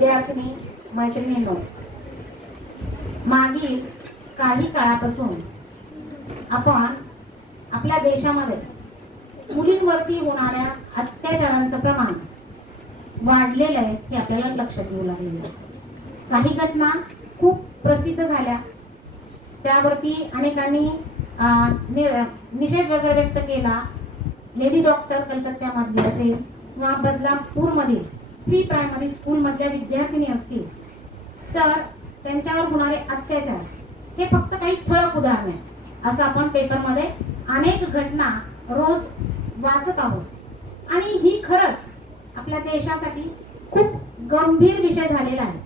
विद्यार्थिनी मैत्रिणींनो, मागील काही काळापासून आपण आपल्या देशामध्ये मुलींवरती होणाऱ्या अत्याचारांचं प्रमाण वाढलेलं आहे हे आपल्याला लक्षात येऊ लागलेलं आहे. काही घटना खूप प्रसिद्ध झाल्या, त्यावरती अनेकांनी निषेध वगैरे व्यक्त केला. लेडी डॉक्टर कलकत्त्यामधली असेल किंवा बदलापूरमधील प्री प्रायमरी स्कूल मधल्या विद्यार्थिनी असतील, तर त्यांच्यावर होणारे अत्याचार हे फक्त काही ठळक उदाहरण आहे. असं आपण पेपरमध्ये अनेक घटना रोज वाचत आहोत आणि ही खरंच आपल्या देशासाठी खूप गंभीर विषय झालेला आहे.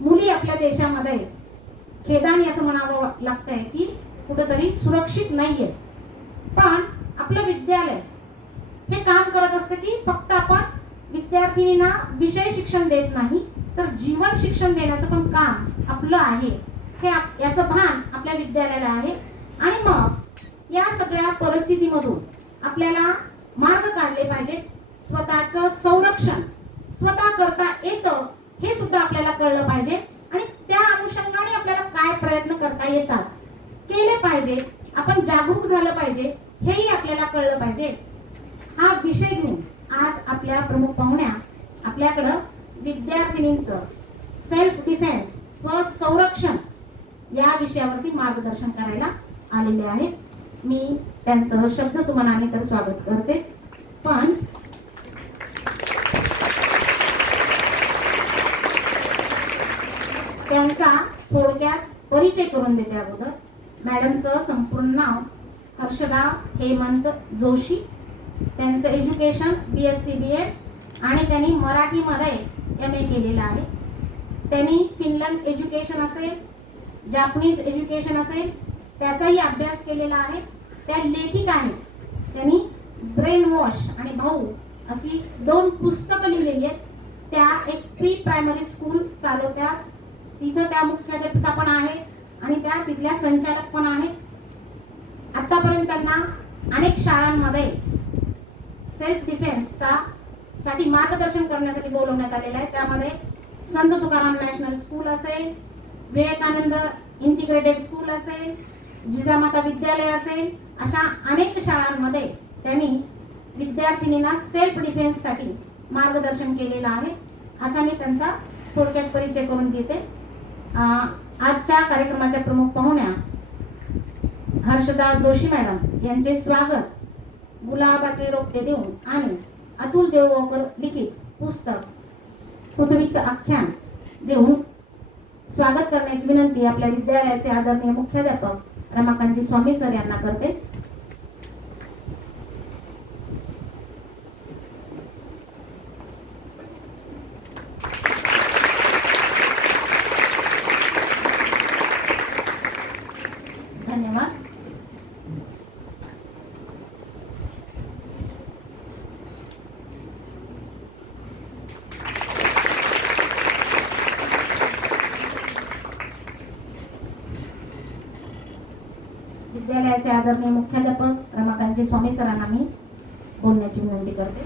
मुली आपल्या देशामध्ये खेदाने असं म्हणावं लागतंय की कुठेतरी सुरक्षित नाहीये. पण आपलं विद्यालय हे काम करत असतं की फक्त आपण विद्यार्थिनींना विषय शिक्षण देत नाही, तर जीवन शिक्षण देण्याचं पण काम आपलं आहे हे याचं भान आपल्या विद्यालयाला आहे. आणि मग या सगळ्या परिस्थितीमधून आपल्याला मार्ग काढले पाहिजेत. स्वतःचं संरक्षण स्वतः करता येतं हे सुद्धा आपल्याला कळलं पाहिजे आणि त्या अनुषंगाने आपल्याला काय प्रयत्न करता येतात केले पाहिजे, आपण जागरूक झालं पाहिजे हेही आपल्याला कळलं पाहिजे. हा विषय घेऊन आज आपल्या प्रमुख पाहुण्या आपल्याकडं विद्यार्थिनींचं सेल्फ डिफेन्स व संरक्षण या विषयावरती मार्गदर्शन करायला आलेले आहेत. मी त्यांचं शब्दसुमनाने तर स्वागत करते, पण त्यांचा थोडक्यात परिचय करून देते अगोदर. मॅडमचं संपूर्ण नाव हर्षदा हेमंत जोशी. त्यांचं एज्युकेशन BSc BEd आणि त्यांनी मराठीमध्ये MA केलेलं आहे. त्यांनी फिनलंड एज्युकेशन असेल, जापनीज एज्युकेशन असेल त्याचाही अभ्यास केलेला आहे. त्या लेखिका आहेत. त्यांनी ब्रेन वॉश आणि भाऊ अशी 2 पुस्तकं लिहिलेली आहेत. त्या एक प्री प्रायमरी स्कूल चालवतात, तिथं त्या मुख्याध्यापिका पण आहे आणि त्या तिथल्या संचालक पण आहेत. आतापर्यंत त्यांना अनेक शाळांमध्ये सेल्फ डिफेन्सचा साठी मार्गदर्शन करण्यासाठी बोलवण्यात आलेलं आहे. त्यामध्ये संत तुकाराम नॅशनल स्कूल असेल, विवेकानंद इंटिग्रेटेड स्कूल असेल, जिजामाता विद्यालय असेल, अशा अनेक शाळांमध्ये त्यांनी विद्यार्थिनींना सेल्फ डिफेन्स साठी मार्गदर्शन केलेलं आहे. असा मी त्यांचा थोडक्यात परिचय करून देते. आजच्या कार्यक्रमाच्या प्रमुख पाहुण्या हर्षदा जोशी मॅडम यांचे स्वागत गुलाबाचे रोपटे देऊन आणि अतुल देवकर लिखित पुस्तक पृथ्वीचं आख्यान देऊन स्वागत करण्याची विनंती आपल्या विद्यालयाचे आदरणीय मुख्याध्यापक रमाकांतजी स्वामी सर यांना करते. धन्यवाद. विद्यालयाचे आदरणीय मुख्याध्यापक रमाकांतजी स्वामी सरांना मी बोलण्याची विनंती करते.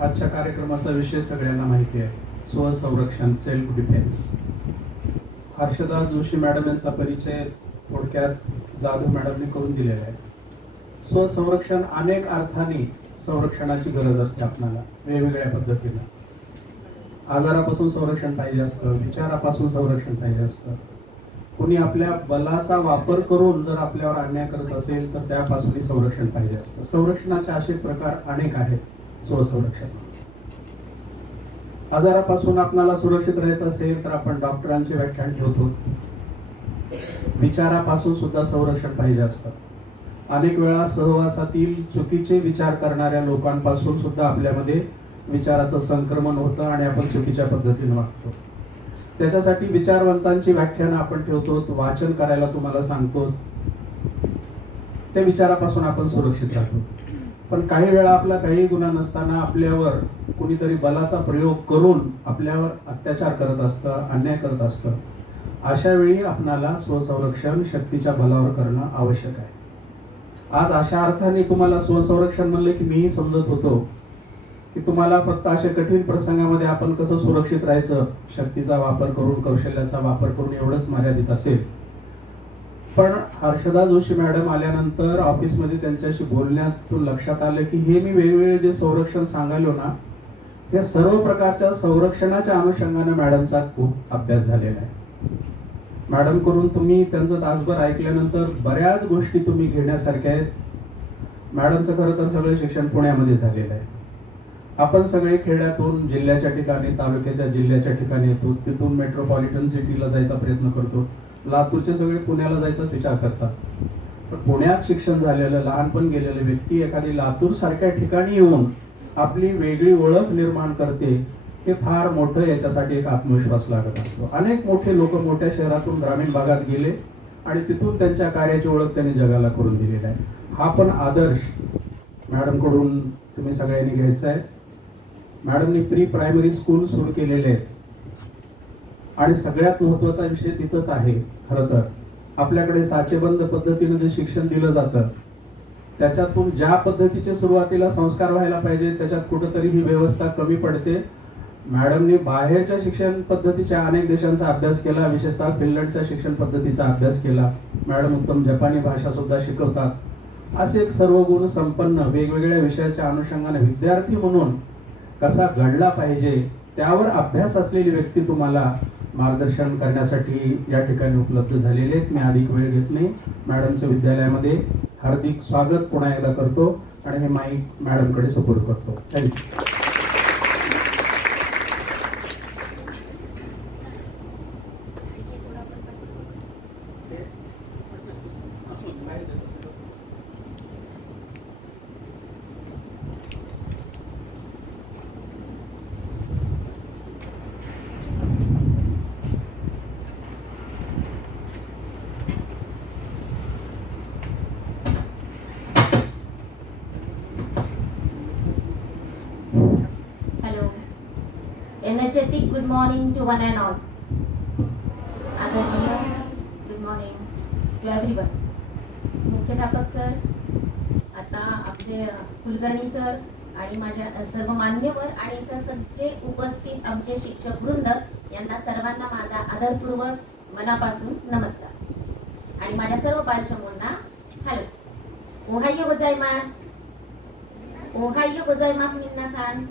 आजच्या कार्यक्रमाचा विषय सगळ्यांना माहिती आहे, स्वसंरक्षण, self defence. Harshada Joshi madam यांचा परिचय थोडक्यात जाधव मॅडमने करून दिलेला आहे. स्वसंरक्षण अनेक अर्थाने संरक्षणाची गरज असते आपल्याला वेगवेगळ्या पद्धतीने. आजारापासून संरक्षण पाहिजे असतं, विचारापासून संरक्षण पाहिजे असतं. कोणी आपल्या बलाचा वापर करून जर आपल्यावर अन्याय करत असेल तर त्यापासूनही संरक्षण पाहिजे असतं. संरक्षणाचे असे प्रकार अनेक आहेत. स्वसंरक्षण, आजारापासून आपल्याला सुरक्षित राहायचं असेल तर आपण डॉक्टरांचे व्याख्यान ठेवतो. विचारापासून सुद्धा संरक्षण पाहिजे असतं. अनेक वेळा सहवासातील चुकीचे विचार करणाऱ्या लोकांपासून सुद्धा आपल्यामध्ये विचाराचं संक्रमण होतं आणि आपण चुकीच्या पद्धतीने वागतो. त्याच्यासाठी विचारवंतांची व्याख्यानं आपण ठेवतो, वाचन करायला तुम्हाला सांगतो. त्या विचारापासून आपण सुरक्षित राहतो. पण काही वेळा आपला काही गुन्हा नसताना आपल्यावर कुणीतरी बलाचा प्रयोग करून आपल्यावर अत्याचार करत असतं, अन्याय करत असतं. अशा वेळी आपणाला स्वसंरक्षण शक्तीच्या बलावर करणं आवश्यक आहे. आज अशा अर्थाने तुम्हाला स्वसंरक्षण म्हणलं की मीही समजत होतो की तुम्हाला फक्त अशा कठीण प्रसंगामध्ये आपण कसं सुरक्षित राहायचं, शक्तीचा वापर करून, कौशल्याचा वापर करून एवढंच मर्यादित असेल. पण हर्षदा जोशी मॅडम आल्यानंतर ऑफिसमध्ये त्यांच्याशी बोलण्यातून लक्षात आलं की हे मी वेगवेगळे जे संरक्षण सांगालो ना, त्या सर्व प्रकारच्या संरक्षणाच्या अनुषंगाने मॅडमचा खूप अभ्यास झालेला आहे. मॅडम करून तुम्ही त्यांचं तासभर ऐकल्यानंतर बऱ्याच गोष्टी तुम्ही घेण्यासारख्या आहेत. मॅडमचं खरं तर सगळं शिक्षण पुण्यामध्ये झालेलं आहे. आपण सगळे खेड्यातून जिल्ह्याच्या ठिकाणी, तालुक्याच्या जिल्ह्याच्या ठिकाणी येतो, तिथून मेट्रोपॉलिटन सिटीला जायचा प्रयत्न करतो. लातूरचे सगळे पुण्याला जायचा विचार करतात. पण पुण्यात शिक्षण झालेलं, लहानपण गेलेलं व्यक्ती एखादी लातूर सारख्या ठिकाणी येऊन आपली वेगळी ओळख निर्माण करते, हे फार मोठं, याच्यासाठी एक आत्मविश्वास लागत असतो. अनेक मोठे लोक मोठ्या शहरातून ग्रामीण भागात गेले आणि तिथून त्यांच्या कार्याची ओळख त्यांनी जगाला करून दिलेला आहे. हा पण आदर्श मॅडम कडून तुम्ही सगळ्यांनी घ्यायचा आहे. मॅडमनी प्री प्रायमरी स्कूल सुरू केलेले आहेत आणि सगळ्यात महत्वाचा विषय तिथंच आहे. खरं तर आपल्याकडे साचेबंद पद्धतीने जे शिक्षण दिलं जातं त्याच्यातून ज्या पद्धतीचे सुरुवातीला संस्कार व्हायला पाहिजे त्याच्यात कुठेतरी ही व्यवस्था कमी पडते. मॅडमनी बाहेरच्या शिक्षण पद्धतीच्या अनेक देशांचा अभ्यास केला, विशेषतः फिनलंडच्या शिक्षण पद्धतीचा अभ्यास केला. मॅडम उत्तम जपानी भाषा सुद्धा शिकवतात. असे एक सर्व गुण संपन्न वेगवेगळ्या विषयाच्या अनुषंगाने विद्यार्थी म्हणून कसा घडला पाहिजे त्यावर अभ्यास असलेली व्यक्ती तुम्हाला मार्गदर्शन करण्यासाठी या ठिकाणी उपलब्ध झालेले आहेत. मी अधिक वेळ घेत नाही. मॅडमच्या विद्यालयामध्ये हार्दिक स्वागत पुन्हा एकदा करतो आणि हे माईक मॅडमकडे सुपूर्द करतो. Thank you. Energetic good morning to one and all. Aditya, good morning to everyone. मुख्याध्यापक सर, आता आमचे कुलकर्णी सर आणि माझ्या सर्व मान्यवर आणि इतर सगळे उपस्थित आमचे शिक्षक वृंद यांना सर्वांना माझा आदरपूर्वक मनापासून नमस्कार. आणि माझ्या सर्व बालचमूंना हॅलो. ओहायो गोजाइमास. ओहायो गोजाइमास मिन्नासान.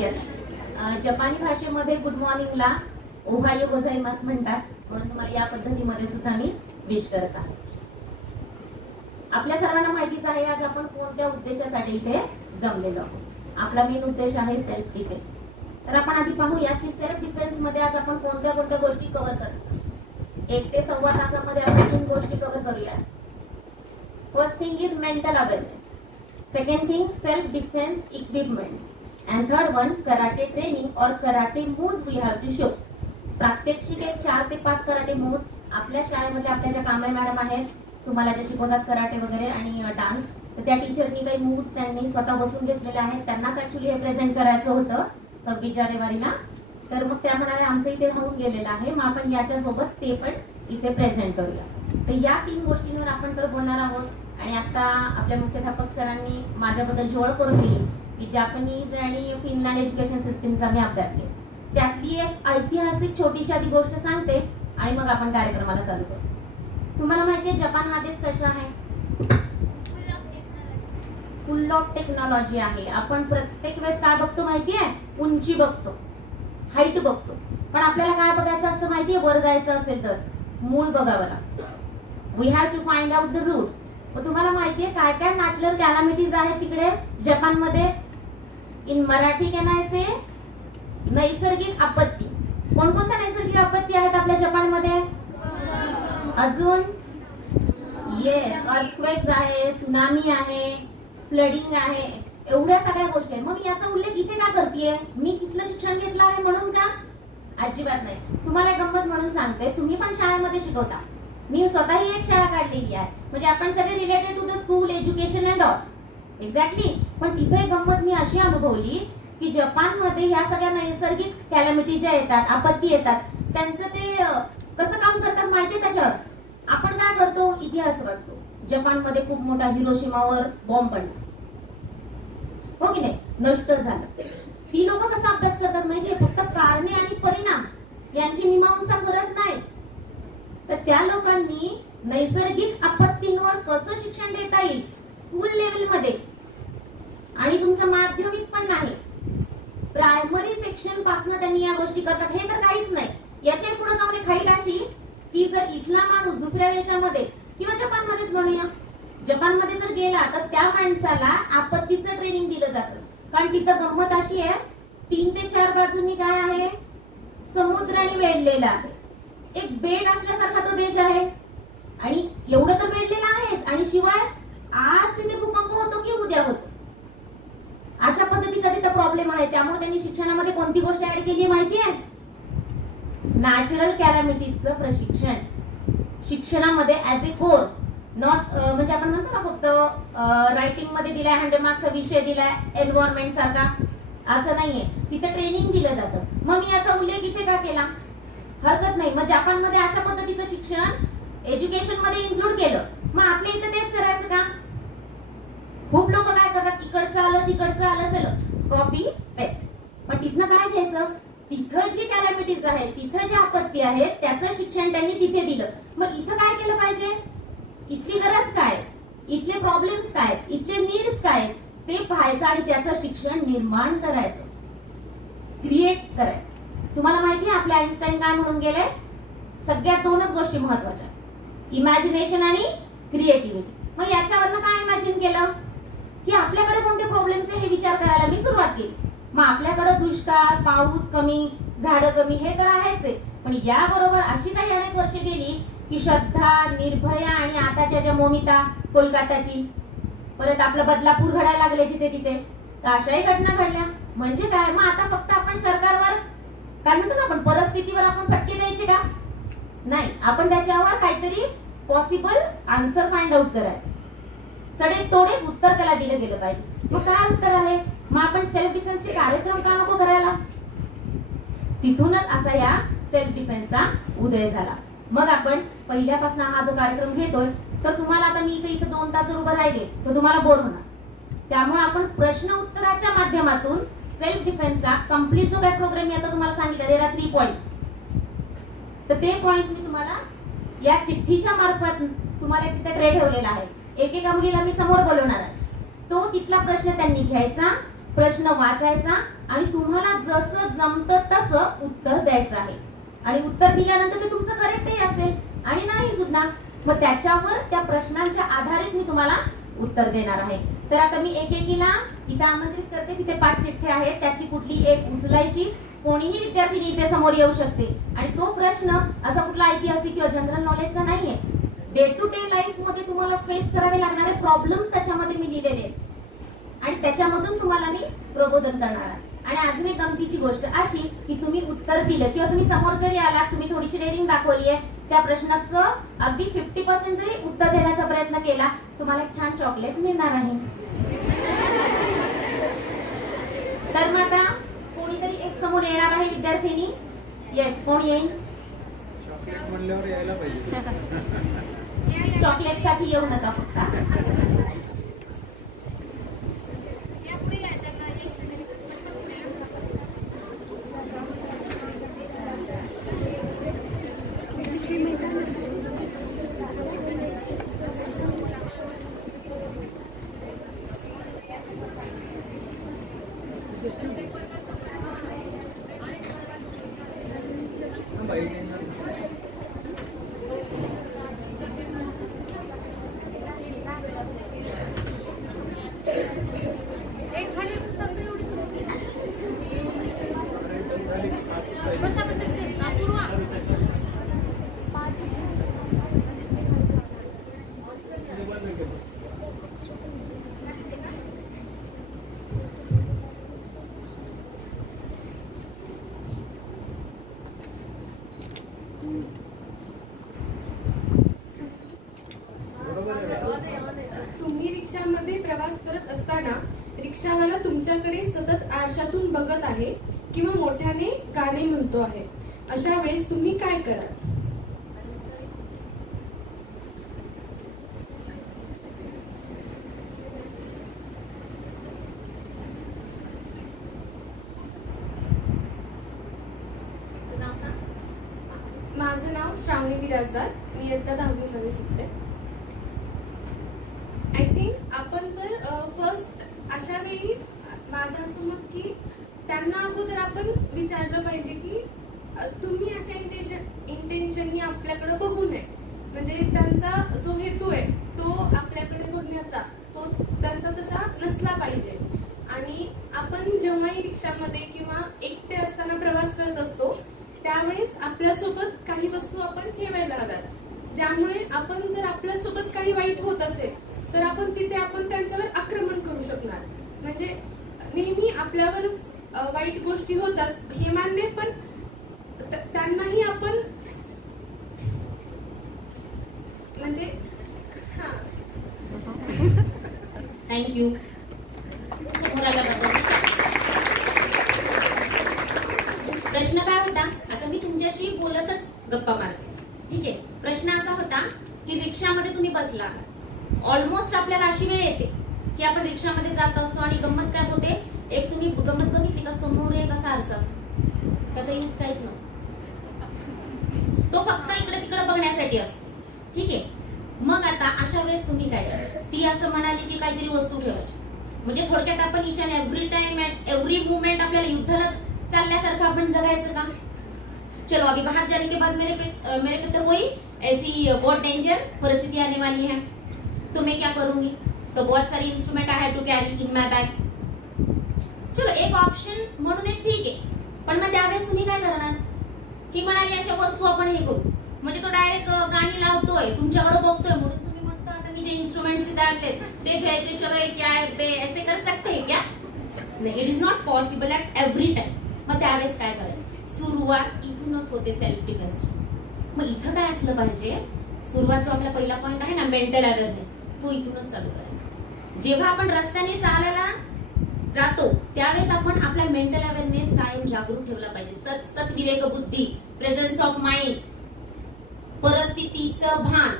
येस. जपानी भाषेमध्ये गुड मॉर्निंगला ओहायो गोजाइमास म्हणतात, म्हणून तुम्हाला या पद्धतीमध्ये सुद्धा मी विश करत आहे. आपल्या सर्वांना माहितीच आहे आज आपण कोणत्या उद्देशासाठी इथे जमलेलो आहोत. आपला मेन उद्देश आहे सेल्फ डिफेन्स. तर आपण आधी पाहूया की सेल्फ डिफेन्स मध्ये आज आपण कोणत्या कोणत्या गोष्टी कव्हर करतो. 1 ते सव्वा तासामध्ये आपण 3 गोष्टी कव्हर करूया. First thing is mental awareness. Second thing self defence equipments. And third one, karate training or karate moves we have to show. प्रात्यक्षिक एक 4 ते 5 कराटे मूव्स आपल्या शाळेमध्ये आपल्या ज्या कांबळे मॅडम आहेत तुम्हाला जे शिकवतात कराटे वगैरे आणि डान्स, तर त्या टीचरनी काही मूव्स त्यांनी स्वतः बसून घेतलेले आहेत. त्यांनाच ऍक्च्युली हे प्रेझेंट करायचं होतं 26 जानेवारीला. तर मग त्या म्हणाले आमचं इथे राहून गेलेलं आहे, मग आपण याच्यासोबत ते पण इथे प्रेझेंट करूया. तर या 3 गोष्टींवर आपण तर बोलणार आहोत. आणि आता आपल्या मुख्याध्यापक सरांनी माझ्याबद्दल ओळख करून दिली की जपानीज आणि फिनलँड एज्युकेशन सिस्टीमचा मी अभ्यास केला. त्यातली एक ऐतिहासिक छोटीशी आधी गोष्ट सांगते आणि मग आपण कार्यक्रमाला चालू करू. तुम्हाला माहिती आहे जपान हा देश कसा आहे? फुल ऑफ टेक्नॉलॉजी आहे. आपण प्रत्येक वेळेस काय बघतो माहिती आहे? उंची बघतो, हाईट बघतो. पण आपल्याला काय बघायचं असतं माहिती आहे? वर जायचं असेल तर मूळ बघावं लागतं. We have to find out the roots. मग तुम्हाला माहिती आहे काय काय नॅचरल कॅलॅमिटीज आहेत तिकडे जपानमध्ये? इन मराठी कॅन आय से नैसर्गिक आपत्ती. कोणकोणत्या नैसर्गिक आपत्ती आहेत आपल्या जपानमध्ये? अजून येस, अर्थक्वेक्स आहे, सुनामी आहे, फ्लडिंग आहे, एवढ्या सगळ्या गोष्टी आहेत. मग मी याचा उल्लेख इथे का करतेय? मी तिथलं शिक्षण घेतलं आहे म्हणून का? अजिबात नाही. तुम्हाला एक गंमत म्हणून सांगते, तुम्ही पण शाळेमध्ये शिकवता. मी स्वतःही एक शाळा काढलेली आहे, म्हणजे आपण सगळे related to the school education and all. Exactly. पण तिथे गंमत मी अशी अनुभवली की जपानमध्ये ह्या सगळ्या नैसर्गिक कॅलॅमिटी ज्या येतात, आपत्ती येतात, त्यांचं ते कसं काम करतात माहितीये? त्याच्यावर आपण काय करतो? इतिहास वाचतो. जपानमध्ये खूप मोठा हिरोशिमावर बॉम्ब पडला. हो की नाही, नष्ट झालं. ती लोक कसा अभ्यास करतात माहितीये, फक्त कारणे आणि परिणाम यांची मीमांसा करत नाही. तर त्या लोकांनी नैसर्गिक आपत्तींवर कसं शिक्षण देता येईल स्कूल लेवल मध्ये, आणि तुमचं माध्यमिक पण नाही, प्रायमरी सेक्शन पासून त्यांनी या गोष्टी करतात. हे तर काहीच नाही. याच्या पुढे जाऊन खाईल अशी की जर इथला माणूस दुसऱ्या देशामध्ये किंवा जपानमध्येच म्हणूया, जपानमध्ये जर गेला तर त्या माणसाला आपत्तीचं ट्रेनिंग दिलं जातं. कारण तिथं गंमत अशी आहे, 3 ते 4 बाजूनी काय आहे, समुद्राने वेढलेला आहे. एक बेट असल्यासारखा तो देश आहे, आणि एवढं तर वेढलेला आहेच, आणि शिवाय आज तिथे भूकंप होतो की उद्या होतो, अशा पद्धतीचा तिथं प्रॉब्लेम आहे. त्यामुळे त्यांनी शिक्षणामध्ये कोणती गोष्ट ऍड केली माहिती आहे, नॅचरल कॅलॅमिटीजचं प्रशिक्षण शिक्षणामध्ये ऍज ए कोर्स, नॉट म्हणजे आपण म्हणतो ना फक्त रायटिंग मध्ये दिलाय 100 मार्क्सचा विषय दिलाय एन्व्हायरमेंट सारखा, असं नाहीये. तिथं ट्रेनिंग दिलं जातं. मग मी याचा उल्लेख इथे का केला, हरकत नाही. मग जपानमध्ये अशा पद्धतीचं शिक्षण एज्युकेशन मध्ये इन्क्लूड केलं, मग आपल्या इथे तेच करायचं का? खूप लोक काय करतात, इकडचं आलं तिकडचं आलं, चल कॉपी पेस्ट. पण तिथनं काय घ्यायचं, तिथं जी कॅलॅमिटीज आहेत, तिथं जी आपत्ती आहेत, त्याचं शिक्षण त्यांनी तिथे दिलं. मग इथं काय केलं पाहिजे, इथली गरज काय, इथले प्रॉब्लेम्स काय, इथले नीड्स काय, ते पाहायचं आणि त्याचं शिक्षण निर्माण करायचं, क्रिएट करायचं. तुम्हाला माहिती आहे आपले आईन्स्टाईन काय म्हणून गेले, सगळ्यात 2च गोष्टी महत्वाच्या, इमॅजिनेशन आणि क्रिएटिव्हिटी. मग याच्यावरनं काय इमॅजिन केलं की आपल्याकडे कोणते प्रॉब्लेम्स आहे हे विचार करायला मी सुरुवात केली. मग आपल्याकडे दुष्काळ, पाऊस कमी, झाडं कमी, हे तर आहेच आहे. पण याबरोबर अशी काही अनेक वर्षे गेली की श्रद्धा, निर्भया, आणि आताच्या ज्या मोमिता कोलकाताची, परत आपलं बदलापूर घडायला लागले जिथे तिथे, तर अशाही घटना घडल्या. म्हणजे काय, मग आता फक्त आपण सरकारवर काय म्हणतो ना आपण, परिस्थितीवर आपण फटके द्यायचे का? नाही, आपण त्याच्यावर काहीतरी पॉसिबल आन्सर फाइंड आउट करायचं, सडे तोडे उत्तर त्याला दिलं गेलं पाहिजे. मग काय उत्तर आहे, मग आपण सेल्फ डिफेन्सचे कार्यक्रम का नको करायला? तिथूनच असा या सेल्फ डिफेन्सचा उदय झाला. मग आपण पहिल्यापासून हा जो कार्यक्रम घेतोय, तर तुम्हाला आता मी इथे 2 तास उभं राहिले तर तुम्हाला बोर होणार. त्यामुळे आपण प्रश्न उत्तराच्या माध्यमातून सेल्फ डिफेन्सचा कम्प्लीट जो काय प्रोग्राम मी आता तुम्हाला सांगितलं, देर आर 3 पॉइंट्स. तर ते पॉइंट्स मी तुम्हाला या चिठ्ठीच्या मार्फत तुम्हाला तिथे ट्रे ठेवलेला आहे. एकेका मुलीला मी समोर बोलवणार आहे, तो तिथला प्रश्न त्यांनी घ्यायचा, प्रश्न वाचायचा, आणि तुम्हाला जसं जमतं तसं उत्तर द्यायचं आहे. आणि उत्तर दिल्यानंतर ते तुमचं करेक्टही असेल आणि नाही सुद्धा, मग त्याच्यावर त्या प्रश्नांच्या आधारित मी तुम्हाला उत्तर देणार आहे. तर आता मी एकेकीला इथे आमंत्रित करते. तिथे 5 चिठ्ठ्या आहेत, त्यातली कुठली एक उचलायची. कोणीही विद्यार्थी इथे समोर येऊ शकते, आणि तो प्रश्न असा कुठला ऐतिहासिक किंवा जनरल नॉलेजचा नाहीये. डे टू डे लाईफ मध्ये तुम्हाला फेस करावे लागणारे प्रॉब्लेम्स त्याच्यामध्ये मी लिहिलेले आहेत, आणि त्याच्यामधून तुम्हाला मी प्रबोधन करणार आहे. आणि अजून एक गमतीची गोष्ट अशी की तुम्ही उत्तर दिलं किंवा तुम्ही समोर जरी आलात, तुम्ही थोडीशी डेअरिंग दाखवली आहे, त्या प्रश्नाचं अगदी 50% जरी उत्तर देण्याचा प्रयत्न केला, तुम्हाला एक छान चॉकलेट मिळणार आहे. तर मग आता कोणीतरी एक समोर येणार आहे विद्यार्थिनी. येस, कोण येईल? चॉकलेट म्हणल्यावर यायला पाहिजे. चॉकलेट साठी येऊ नका फक्त. तुम्ही रिक्षामध्ये प्रवास करत असताना रिक्षावाला तुमच्याकडे सतत आरशातून बघत आहे किंवा मोठ्याने गाणे म्हणतो आहे, अशा वेळेस तुम्ही काय कराल? माझं नाव श्रावणी बिराजदार, मी इयत्ता 10वी मध्ये शिकते. आय थिंक आपण तर फर्स्ट अशा वेळी माझं असं मत की त्यांना अगोदर आपण विचारलं पाहिजे की तुम्ही अशा इंटेन्शननी आपल्याकडे बघू नये. म्हणजे त्यांचा जो हेतू आहे तो आपल्याकडे बघण्याचा तो त्यांचा तसा नसला पाहिजे. आणि आपण जेव्हाही रिक्षामध्ये किंवा एकटे असताना प्रवास करत असतो त्यावेळेस आपल्यासोबत काही वस्तू आपण ठेवायला हव्यात, ज्यामुळे आपण जर आपल्यासोबत काही वाईट होत असेल तर आपण तिथे त्यांच्यावर आक्रमण करू शकणार. म्हणजे नेहमी आपल्यावरच वाईट गोष्टी होतात हे मान्य, पण त्यांनाही आपण म्हणजे थँक्यू. प्रश्न काय होता? आता मी तुमच्याशी बोलतच गप्पा मारते, ठीक आहे. प्रश्न असा होता की रिक्षामध्ये तुम्ही बसला आहात. ऑलमोस्ट आपल्याला अशी वेळ येते की आपण रिक्षामध्ये जात असतो आणि गंमत काय होते, एक तुम्ही गंमत बघितली का, समोर एक असा आरसा असतो, त्याचा यूज काहीच नसतो, तो फक्त इकडे तिकडे बघण्यासाठी असतो, ठीक आहे. मग आता अशा वेळेस तुम्ही काय करा, ती असं म्हणाली की काहीतरी वस्तू ठेवायची. म्हणजे थोडक्यात आपण each and every time at every movement आपल्याला युद्धाला चालल्यासारखं आपण जगायचं का? चलो अभी बाहर जाने के बाद मेरे पे तो वही ऐसी बहुत डेंजर परिस्थिति आने वाली है, तो मैं क्या करूंगी? तो बहुत सारी instrument I have to carry in my bag. चलो एक ऑप्शन म्हणून एक ठीक आहे, पण मग त्यावेळेस तुम्ही काय करणार? की म्हणाली अशा वस्तू आपण हे करू, म्हणजे तो डायरेक्ट गाणी लावतोय, तुमच्याकडे बघतोय म्हणून तुम्ही मस्त आता मी जे इंस्ट्रूमेंट्स इथे आणले ते घ्यायचे, चलो ये क्या है बे, ऐसे कर सकते हैं क्या? नाही, it is not possible at every time. मग त्यावेळेस काय करायचं? सुरुवात इथूनच होते सेल्फ डिफेन्स. मग इथं काय असलं पाहिजे, सुरुवात जो आपला पहिला पॉईंट आहे ना मेंटल अवेअरनेस, तो इथूनच चालू करायचा. जेव्हा आपण रस्त्याने चालायला जातो त्यावेळेस आपण आपला मेंटल अवेअरनेस कायम जागरूक ठेवला पाहिजे. सत विवेक बुद्धी, प्रेझन्स ऑफ माइंड, परिस्थितीचं भान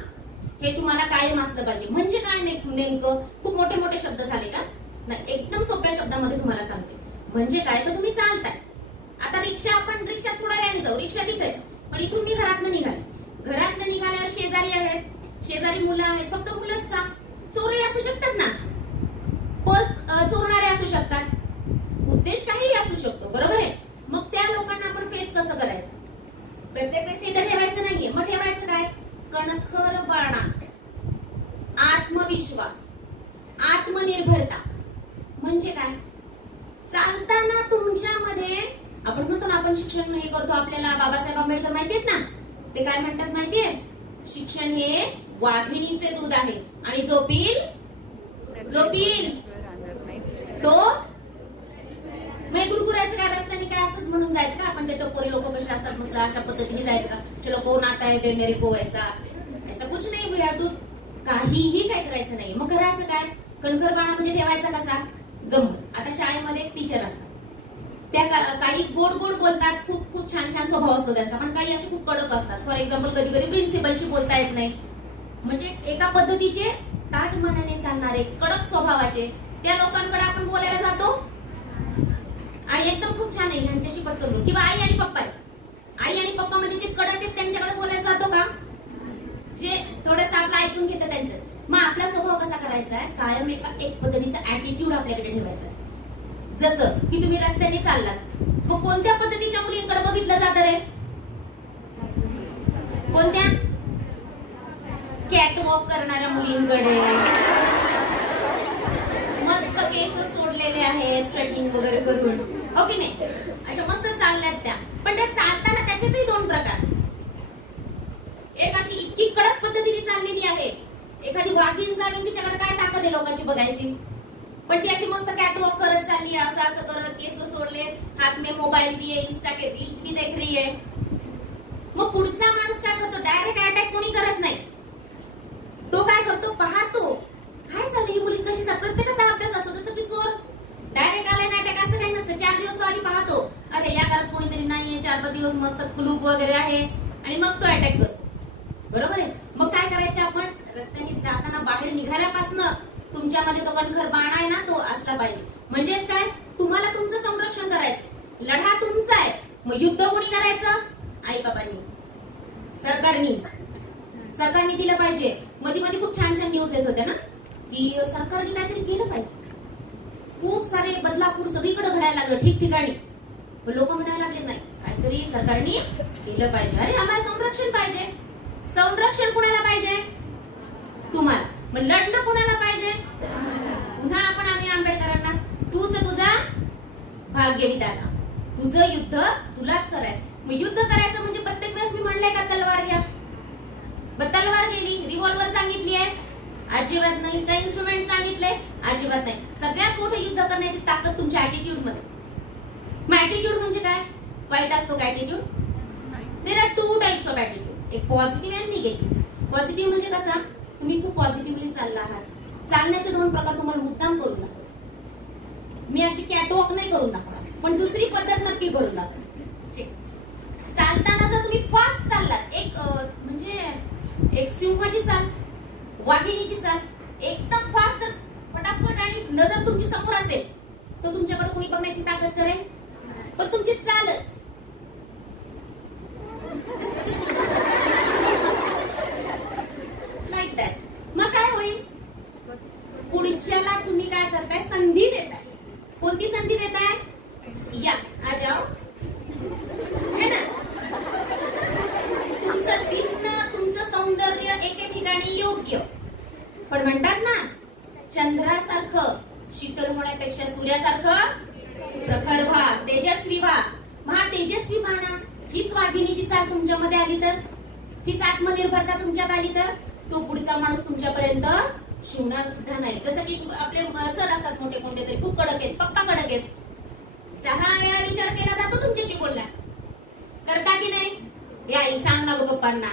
हे तुम्हाला कायम असलं पाहिजे. म्हणजे काय नेमकं, खूप मोठे मोठे शब्द झाले का? नाही, एकदम सोप्या शब्दामध्ये तुम्हाला सांगते. म्हणजे काय, तर तुम्ही चालताय, आता आपण रिक्षा थोड्या वेळाने जाऊ, रिक्षा तिथे, पण इथून मी घरातनं निघाल्यावर शेजारी आहेत, शेजारी मुलं आहेत, फक्त मुलंच का, चोरही असू शकतात ना, पर्स चोरणारे असू शकतात, उद्देश काहीही असू शकतो, बरोबर आहे. मग त्या लोकांना आपण फेस कसं करायचं? प्रत्येक वेळेस इथं ठेवायचं नाहीये. मग ठेवायचं काय? कणखरपणा, आत्मविश्वास, आत्मनिर्भरता. म्हणजे काय? चालताना तुमच्यामध्ये आपण म्हणतो ना, आपण शिक्षण हे करतो, आपल्याला बाबासाहेब आंबेडकर माहिती आहेत ना, ते काय म्हणतात माहितीये? शिक्षण हे वाघिणीचे दूध आहे आणि जो पिल तो मग गुरगुरायचं काय, रस्त्याने काय असंच म्हणून जायचं का? आपण ते टपोरे लोक कसे असतात मस्त अशा पद्धतीने जायचं का? चलो कोण आता आहे मेरे को ऐसा कुछ नाही, वी हॅव टू, काहीही काय करायचं नाही. मग करायचं काय? कणखरपणा म्हणजे ठेवायचा कसा? गंमत. आता शाळेमध्ये एक टीचर असतात, त्या काही गोड गोड बोलतात, खूप खूप छान छान स्वभाव असतो त्यांचा, पण काही असे खूप कडक असतात. फॉर एक्झाम्पल कधी कधी प्रिन्सिपलशी बोलता येत नाही. म्हणजे एका पद्धतीचे ताठ मनाने चालणारे कडक स्वभावाचे त्या लोकांकडे आपण बोलायला जातो आणि एकदम खूप छान आहे ह्यांच्याशी पटकन बोल. किंवा आई आणि पप्पा मध्ये जे कडक आहेत त्यांच्याकडे बोलायला जातो का? जे थोडंसं आपलं ऐकून घेतं त्यांचं. मग आपला स्वभाव कसा करायचा आहे? कायम एक पद्धतीचा ऍटिट्यूड आपल्याकडे ठेवायचा आहे. जसं की तुम्ही रस्त्याने चाललात, मग कोणत्या पद्धतीच्या मुलींकडे बघितलं जातं रे? कोणत्या? कॅटवॉक करणाऱ्या मुलींकडे, मस्त केस सोडलेले आहेत स्ट्रेटनिंग वगैरे करून, हो की नाही? अशा मस्त चालल्यात त्या. पण त्या चालताना त्याच्यातही दोन प्रकार. एक अशी इतकी कडक पद्धतीने चाललेली आहे, एखादी वाघीण जाऊन तिच्याकडे काय ताकद आहे लोकांची बघायची, पण ती अशी मस्त कॅटवॉक करत चालली, असं करत, केस सोडले, हात में मोबाईल भी है, इंस्टा के रील्स भी देख रही है. मग पुढचा माणूस काय करतो? डायरेक्ट अटॅक कोणी करत नाही. तो काय करतो? पाहतो काय चाललं, ही मुली कशी चालली. प्रत्येकाचा अभ्यास असतो. जसं की चोर डायरेक्ट आलाय ना अटॅक असं काही नसतं. 4 दिवस तो आधी पाहतो, अरे या घरात कोणीतरी नाहीये, 4-5 दिवस मस्त कुलूप वगैरे आहे, आणि मग तो अटॅक करतो, बरोबर आहे. मग काय करायचं? आपण रस्त्याने जाताना बाहेर निघाल्यापासून तुमच्यामध्ये जो कणखरपणा आहे ना तो असला पाहिजे. म्हणजेच काय? तुम्हाला तुमचं संरक्षण करायचं, लढा तुमचा आहे. मग युद्ध कोणी करायचं? आई बाबांनी. सरकारने दिलं पाहिजे. मध्ये मध्ये खूप छान छान न्यूज येत होत्या ना की सरकारने काहीतरी केलं पाहिजे. खूप सारे बदलापूर सगळीकडे घडायला लागलं ठिकठिकाणी. पण लोक म्हणायला लागले नाही, काहीतरी सरकारने केलं पाहिजे. अरे आम्हाला संरक्षण पाहिजे. संरक्षण कुणाला पाहिजे? तुम्हाला. मग लढणं कुणाला पाहिजे? पुन्हा आपण आधी आंबेडकरांना तूच तुझा भाग्य विधाता, तुझं युद्ध तुलाच करायचं. मग युद्ध करायचं म्हणजे प्रत्येक वेळेस मी म्हणलंय का तलवार घ्या? तलवार गेली, रिव्हॉल्वर सांगितली आहे, अजिबात नाही. काही इन्स्ट्रुमेंट सांगितले, अजिबात नाही. सगळ्यात मोठं युद्ध करण्याची ताकद तुमच्या ऍटिट्यूड मध्ये. मग ऍटिट्यूड म्हणजे काय? वाईट असतो का attitude? There are 2 types of attitude, एक पॉझिटिव्ह आणि निगेटिव्ह. पॉझिटिव्ह म्हणजे कसा? तुम्ही खूप पॉझिटिव्हली चालला आहात. चालण्याचे 2 प्रकार तुम्हाला मुद्दाम करून दाखवतो. मी अगदी कॅटवॉक नाही करून दाखवणार, पण दुसरी पद्धत नक्की करून दाखवणार. चालताना जर तुम्ही फास्ट चाललात, एक सिंहाची चाल, वाघिणीची चाल, एकदम फास्ट फटाफट, आणि नजर तुमची समोर असेल तर तुमच्याकडे कोणी बघण्याची ताकद करेल, पण तुमची चालच लाईक दॅट. मग काय होईल? पुढच्याला तुम्ही काय करताय? संधी देताय. कोणती संधी देताय? या आ जाओ, है ना? तुमचं दिसणं, तुमचं सौंदर्य एके ठिकाणी योग्य, पण म्हणतात ना चंद्रासारखं शीतल होण्यापेक्षा सूर्यासारखं प्रखर व्हा, तेजस्वी व्हा. महा तेजस्वी व्हा. हीच वाघिणीची चाल तुमच्यामध्ये आली तर, हीच आत्मनिर्भरता तुमच्यात आली तर तो पुढचा माणूस तुमच्यापर्यंत शिवणार सुद्धा नाही. जसं की आपले सर असतात मोठे मोठे, तरी खूप कडक आहेत, पक्का कडक आहेत. 10 वेळा विचार केला जातो तुमच्याशी बोलण्याचा. करता की नाही? याई सांग ना गो पप्पांना,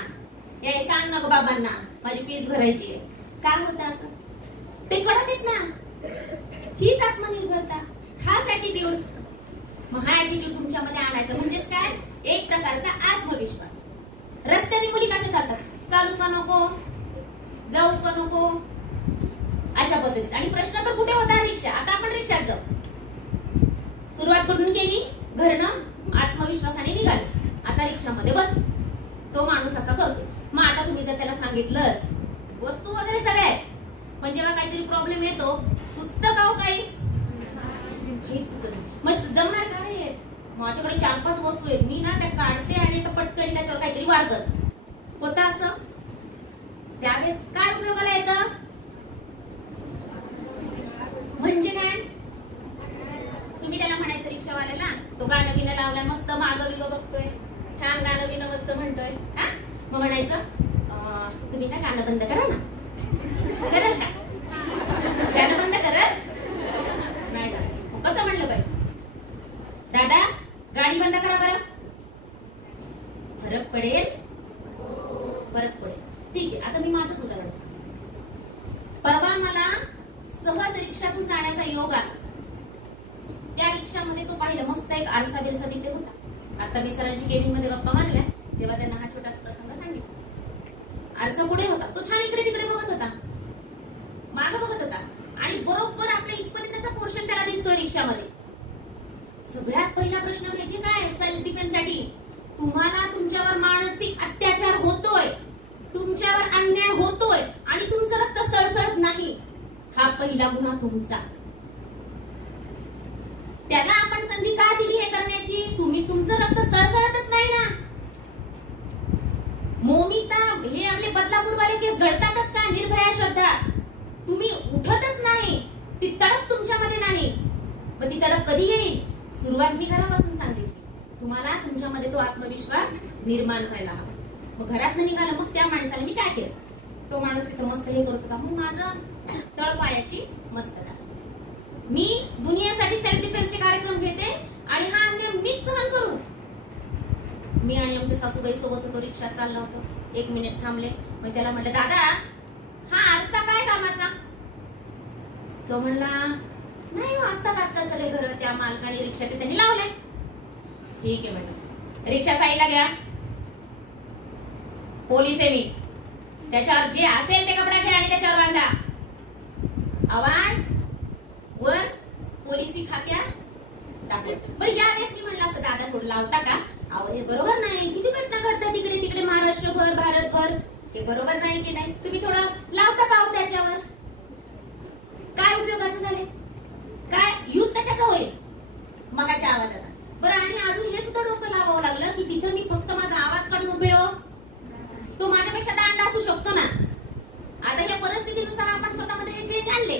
याई सांग ना गो बाबांना, माझी फीस भरायची आहे. काय होतं असं? ते कडक आहेत ना. हीच आत्मनिर्भरता, हाच ऍटिट्यूड. मग हा ऍटिट्यूड तुमच्यामध्ये आणायचा म्हणजेच काय? एक प्रकारचा आत्मविश्वास. रस्त्याने मुली कशा चालतात? चालू का नको, जाऊ का नको, अशा पद्धतीचा. आणि प्रश्न तर कुठे होता? रिक्षा. आता आपण रिक्षात जाऊ. सुरुवात कुठून केली? घरनं आत्मविश्वासाने निघाले. आता रिक्षामध्ये बस. तो माणूस असा करतो. मग आता तुम्ही जर त्याला सांगितलंस वस्तू वगैरे सगळ्या आहेत, पण जेव्हा काहीतरी प्रॉब्लेम येतो सुचतं का हो काही? हेच सुचत. मग जमणार का रे? माझ्याकडे 4-5 वस्तू आहेत, मी ना त्या काढते आणि पटकन त्याच्यावर काहीतरी वार करते. होतं असं? त्यावेळेस काय उपयोगाला येतं? म्हणजे काय? तुम्ही त्याला म्हणायचं रिक्षावाल्याला, तो गाणं बिणं लावलाय मस्त, मागं बिगं बघतोय, छान गाणं बिणं मस्त म्हणतोय. हा, मग म्हणायचं तुम्ही ना गाणं बंद करा ना. कराल का? गाणं बंद कराल? नाही का? कसं म्हणलं पाहिजे? दादा गाडी बंद करा बरं. फरक पडेल? फरक पडेल. ठीक आहे. आता मी माझंच उदाहरण सांगतो. परवा मला सहज रिक्षातून जाण्याचा योग आला. त्या रिक्षामध्ये तो पाहिला मस्त एक आरसा बिरसा तिथे होता. आता मी सरांची केबिन मध्ये गप्पा मारल्या तेव्हा त्यांना हा छोटासा प्रसंग सांगितला. आरसा पुढे होता, तो छान इकडे तिकडे बघत होता, मागं बघत होता, आणि बरोबर आपल्या इथपर्यंतचा पोर्शन त्याला दिसतोय रिक्षामध्ये. सगळ्यात पहिला प्रश्न माहिती काय? सेल्फ डिफेन्स साठी. तुम्हाला तुमच्यावर मानसिक अत्याचार होतोय, तुमच्यावर अन्याय होतोय आणि तुमचं रक्त सळसळत नाही, हा पहिला गुन्हा तुमचा. त्याला आपण संधी का दिली हे करण्याची? तुम्ही तुमचं रक्त सळसळतच नाही ना. मोमिता हे आपले बदलापूरवाले केस घडतातच का? निर्भया श्रद्धा, तुम्ही उठतच नाही, ती तडक तुमच्यामध्ये नाही. मग ती तडक कधी येईल? सुरुवात मी घरापासून सांगितली. तुम्हाला तुमच्यामध्ये तो आत्मविश्वास निर्माण व्हायला हवा. मग घरात निघाला, मग त्या माणसाला मी काय केलं? तो माणूस तिथं मस्त हे करत होता, मग माझं तळपायाची मस्त झाली. मी दुनियेसाठी सेल्फ डिफेन्सचे कार्यक्रम घेते आणि हा अन्याय मीच सहन करू. मी आणि आमच्या सासूबाई सोबत होतो, रिक्षात चाललो होतो. 1 मिनिट थांबले, मग त्याला म्हटलं दादा हा आरसा काय कामाचा? तो म्हणला नाही असतात आजकाल सगळे घर, त्या मालकाने रिक्षाचे त्यांनी लावले. ठीक आहे म्हणलं, रिक्षा साईडला घ्या, पोलीस आहे मी, त्याच्यावर जे असेल ते कपडा घ्या आणि त्याच्यावर बांधा. आवाज वर, पोलिसी खात्या दाखल. बरं यावेळेस मी म्हणलं असतं दादा थोडं लावता का? अहो हे बरोबर नाही, किती घटना घडतात फिरता तिकडे तिकडे महाराष्ट्रभर भारतभर, हे बरोबर नाही की नाही? तुम्ही थोडं लावता का हो त्याच्यावर? काय उपयोगाचं झाले? काय यूज कशाचा होईल? मगाच्या आवाजाचा. बरं, आणि अजून हे सुद्धा डोकं लावावं लागलं की तिथं मी फक्त माझा आवाज काढून उभे हो, तो माझ्यापेक्षा दांड असू शकतो ना. आता या परिस्थितीनुसार आपण स्वतःमध्ये हे चेंज आणले.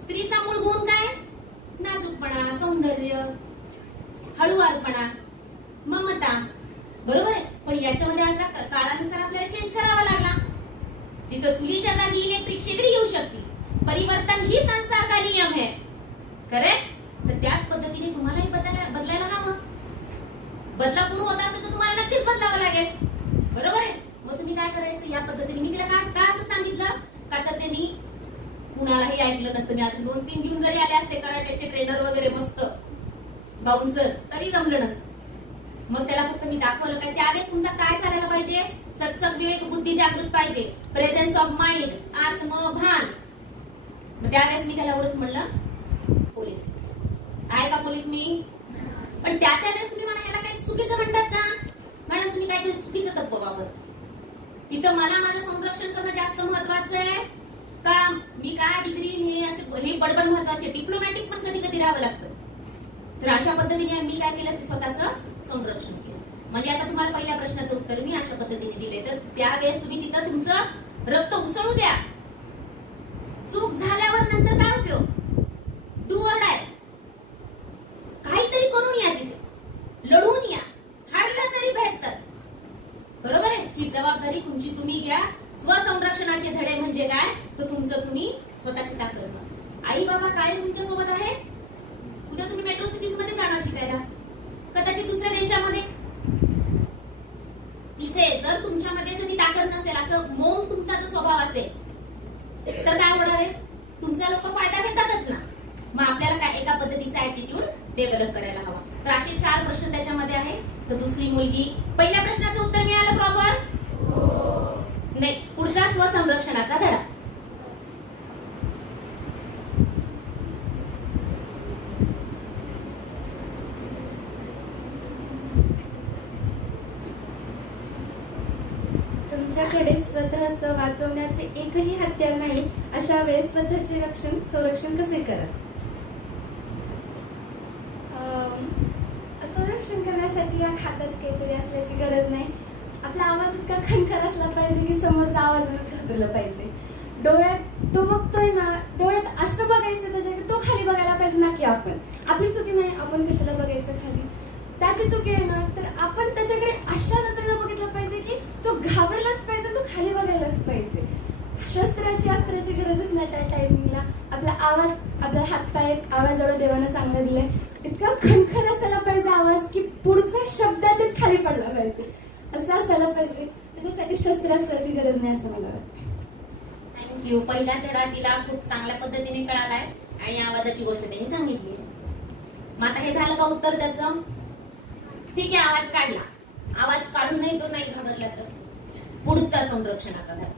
स्त्रीचा मूळ गुण काय? नाजूकपणा, सौंदर्य, हळूवारपणा, ममता, बरोबर आहे. पण याच्यामध्ये आता काळानुसार आपल्याला चेंज करावा लागला. तिथं चुलीच्या जागी इलेक्ट्रिक शेगडी येऊ शकते. परिवर्तन ही संसार का नियम है, करेक्ट? तर त्याच पद्धतीने तुम्हालाही बदलायला हवं. बदलापूर होत असेल तर तुम्हाला नक्कीच बदलावं लागेल, बरोबर आहे. मग तुम्ही काय करायचं? या पद्धतीने मी तिला का असं सांगितलं का तर त्यांनी कुणालाही ऐकलं नसतं. मी आता 2-3 घेऊन जरी आले असते कराटेचे ट्रेनर वगैरे मस्त बाउन्सर, तरी जमलं नसतं. मग त्याला फक्त मी दाखवलं काय त्यावेळेस तुमचा काय चालायला पाहिजे? सत्संग, विवेक, बुद्धी जागृत पाहिजे, प्रेझेन्स ऑफ माइंड, आत्मभान. मग त्यावेळेस मी त्याला एवढंच म्हणलं, पोलीस आहे का पोलीस मी? पण त्यावेळेस तुम्ही म्हणा याला काही चुकीचं म्हणतात का? मॅडम तुम्ही काहीतरी चुकीचं तत्व वापरता. तिथं मला माझं संरक्षण करणं जास्त महत्वाचं आहे का मी काय डिग्री हे बडबड महत्वाचे? डिप्लोमॅटिक पण कधी कधी राहावं लागतं. तर अशा पद्धतीने मी काय केलं ते स्वतःचं संरक्षण केलं. म्हणजे आता तुम्हाला पहिल्या प्रश्नाचं उत्तर मी अशा पद्धतीने दिले. तर त्यावेळेस तुम्ही तिथं तुमचं रक्त उसळू द्या. चूक झाल्यावर नंतर काय उपयोग? डू ऑर डाय, काहीतरी करून या, तिथे लढून या, हारलं तरी बेहतर, बरोबर आहे. ही जबाबदारी तुमची तुम्ही घ्या. स्वसंरक्षणाचे धडे म्हणजे काय? तर तुमचं तुम्ही स्वतःची ताकद. आई बाबा काय तुमच्या सोबत आहे? उद्या तुम्ही मेट्रो सिटीज मध्ये जाणार शिकायला, कदाचित दुसऱ्या देशामध्ये. तिथे जर तुमच्यामध्ये जरी ताकद नसेल, असं मौन तुमचा जो स्वभाव असेल, तर काय होणार आहे? तुमचा लोक फायदा घेतातच ना. मग आपल्याला काय एका पद्धतीचा ऍटिट्यूड डेव्हलप करायला हवा. तर असे 4 प्रश्न त्याच्यामध्ये आहे. तर दुसरी मुलगी, पहिल्या प्रश्नाचं उत्तर मिळालं प्रॉपर. नेक्स्ट, पुढचा स्वसंरक्षणाचा धडा. तुमच्याकडे स्वतः वाचवण्याचे एकही हत्यार नाही, अशा वेळेस स्वतःचे संरक्षण कसे करा? संरक्षण करण्यासाठी या हातात काहीतरी असल्याची गरज नाही. आपला आवाज इतका खणखर असला पाहिजे की समोरचा आवाजानेच घाबरलं पाहिजे. डोळ्यात तो बघतोय ना, डोळ्यात असं बघायचं त्याच्या तो खाली बघायला पाहिजे ना की आपण. आपली चुकी नाही, आपण कशाला बघायचं खाली? त्याची चुकी आहे ना, तर आपण त्याच्याकडे अशा नजरेनं बघितलं पाहिजे की तो घाबरलाच पाहिजे, तो खाली बघायलाच पाहिजे. अस्त्राची गरजच नाही त्या टायमिंगला. आपला आवाज, आपला हातपाय आवाजावर देवानं चांगला दिलाय, इतका खणखर असायला पाहिजे आवाज की पुढचा शब्दातच खाली पडला पाहिजे, असं असायला पाहिजे. त्याच्यासाठी शस्त्रास्त्राची गरज नाही असं मला वाटतं. थँक्यू. पहिला धडा तिला खूप चांगल्या पद्धतीने कळालाय आणि आवाजाची गोष्ट त्यांनी सांगितली. मग आता हे झालं का उत्तर त्याचं? ठीक आहे, आवाज काढला. आवाज काढूनही तो नाही घाबरला तर पुढचा संरक्षणाचा धडा,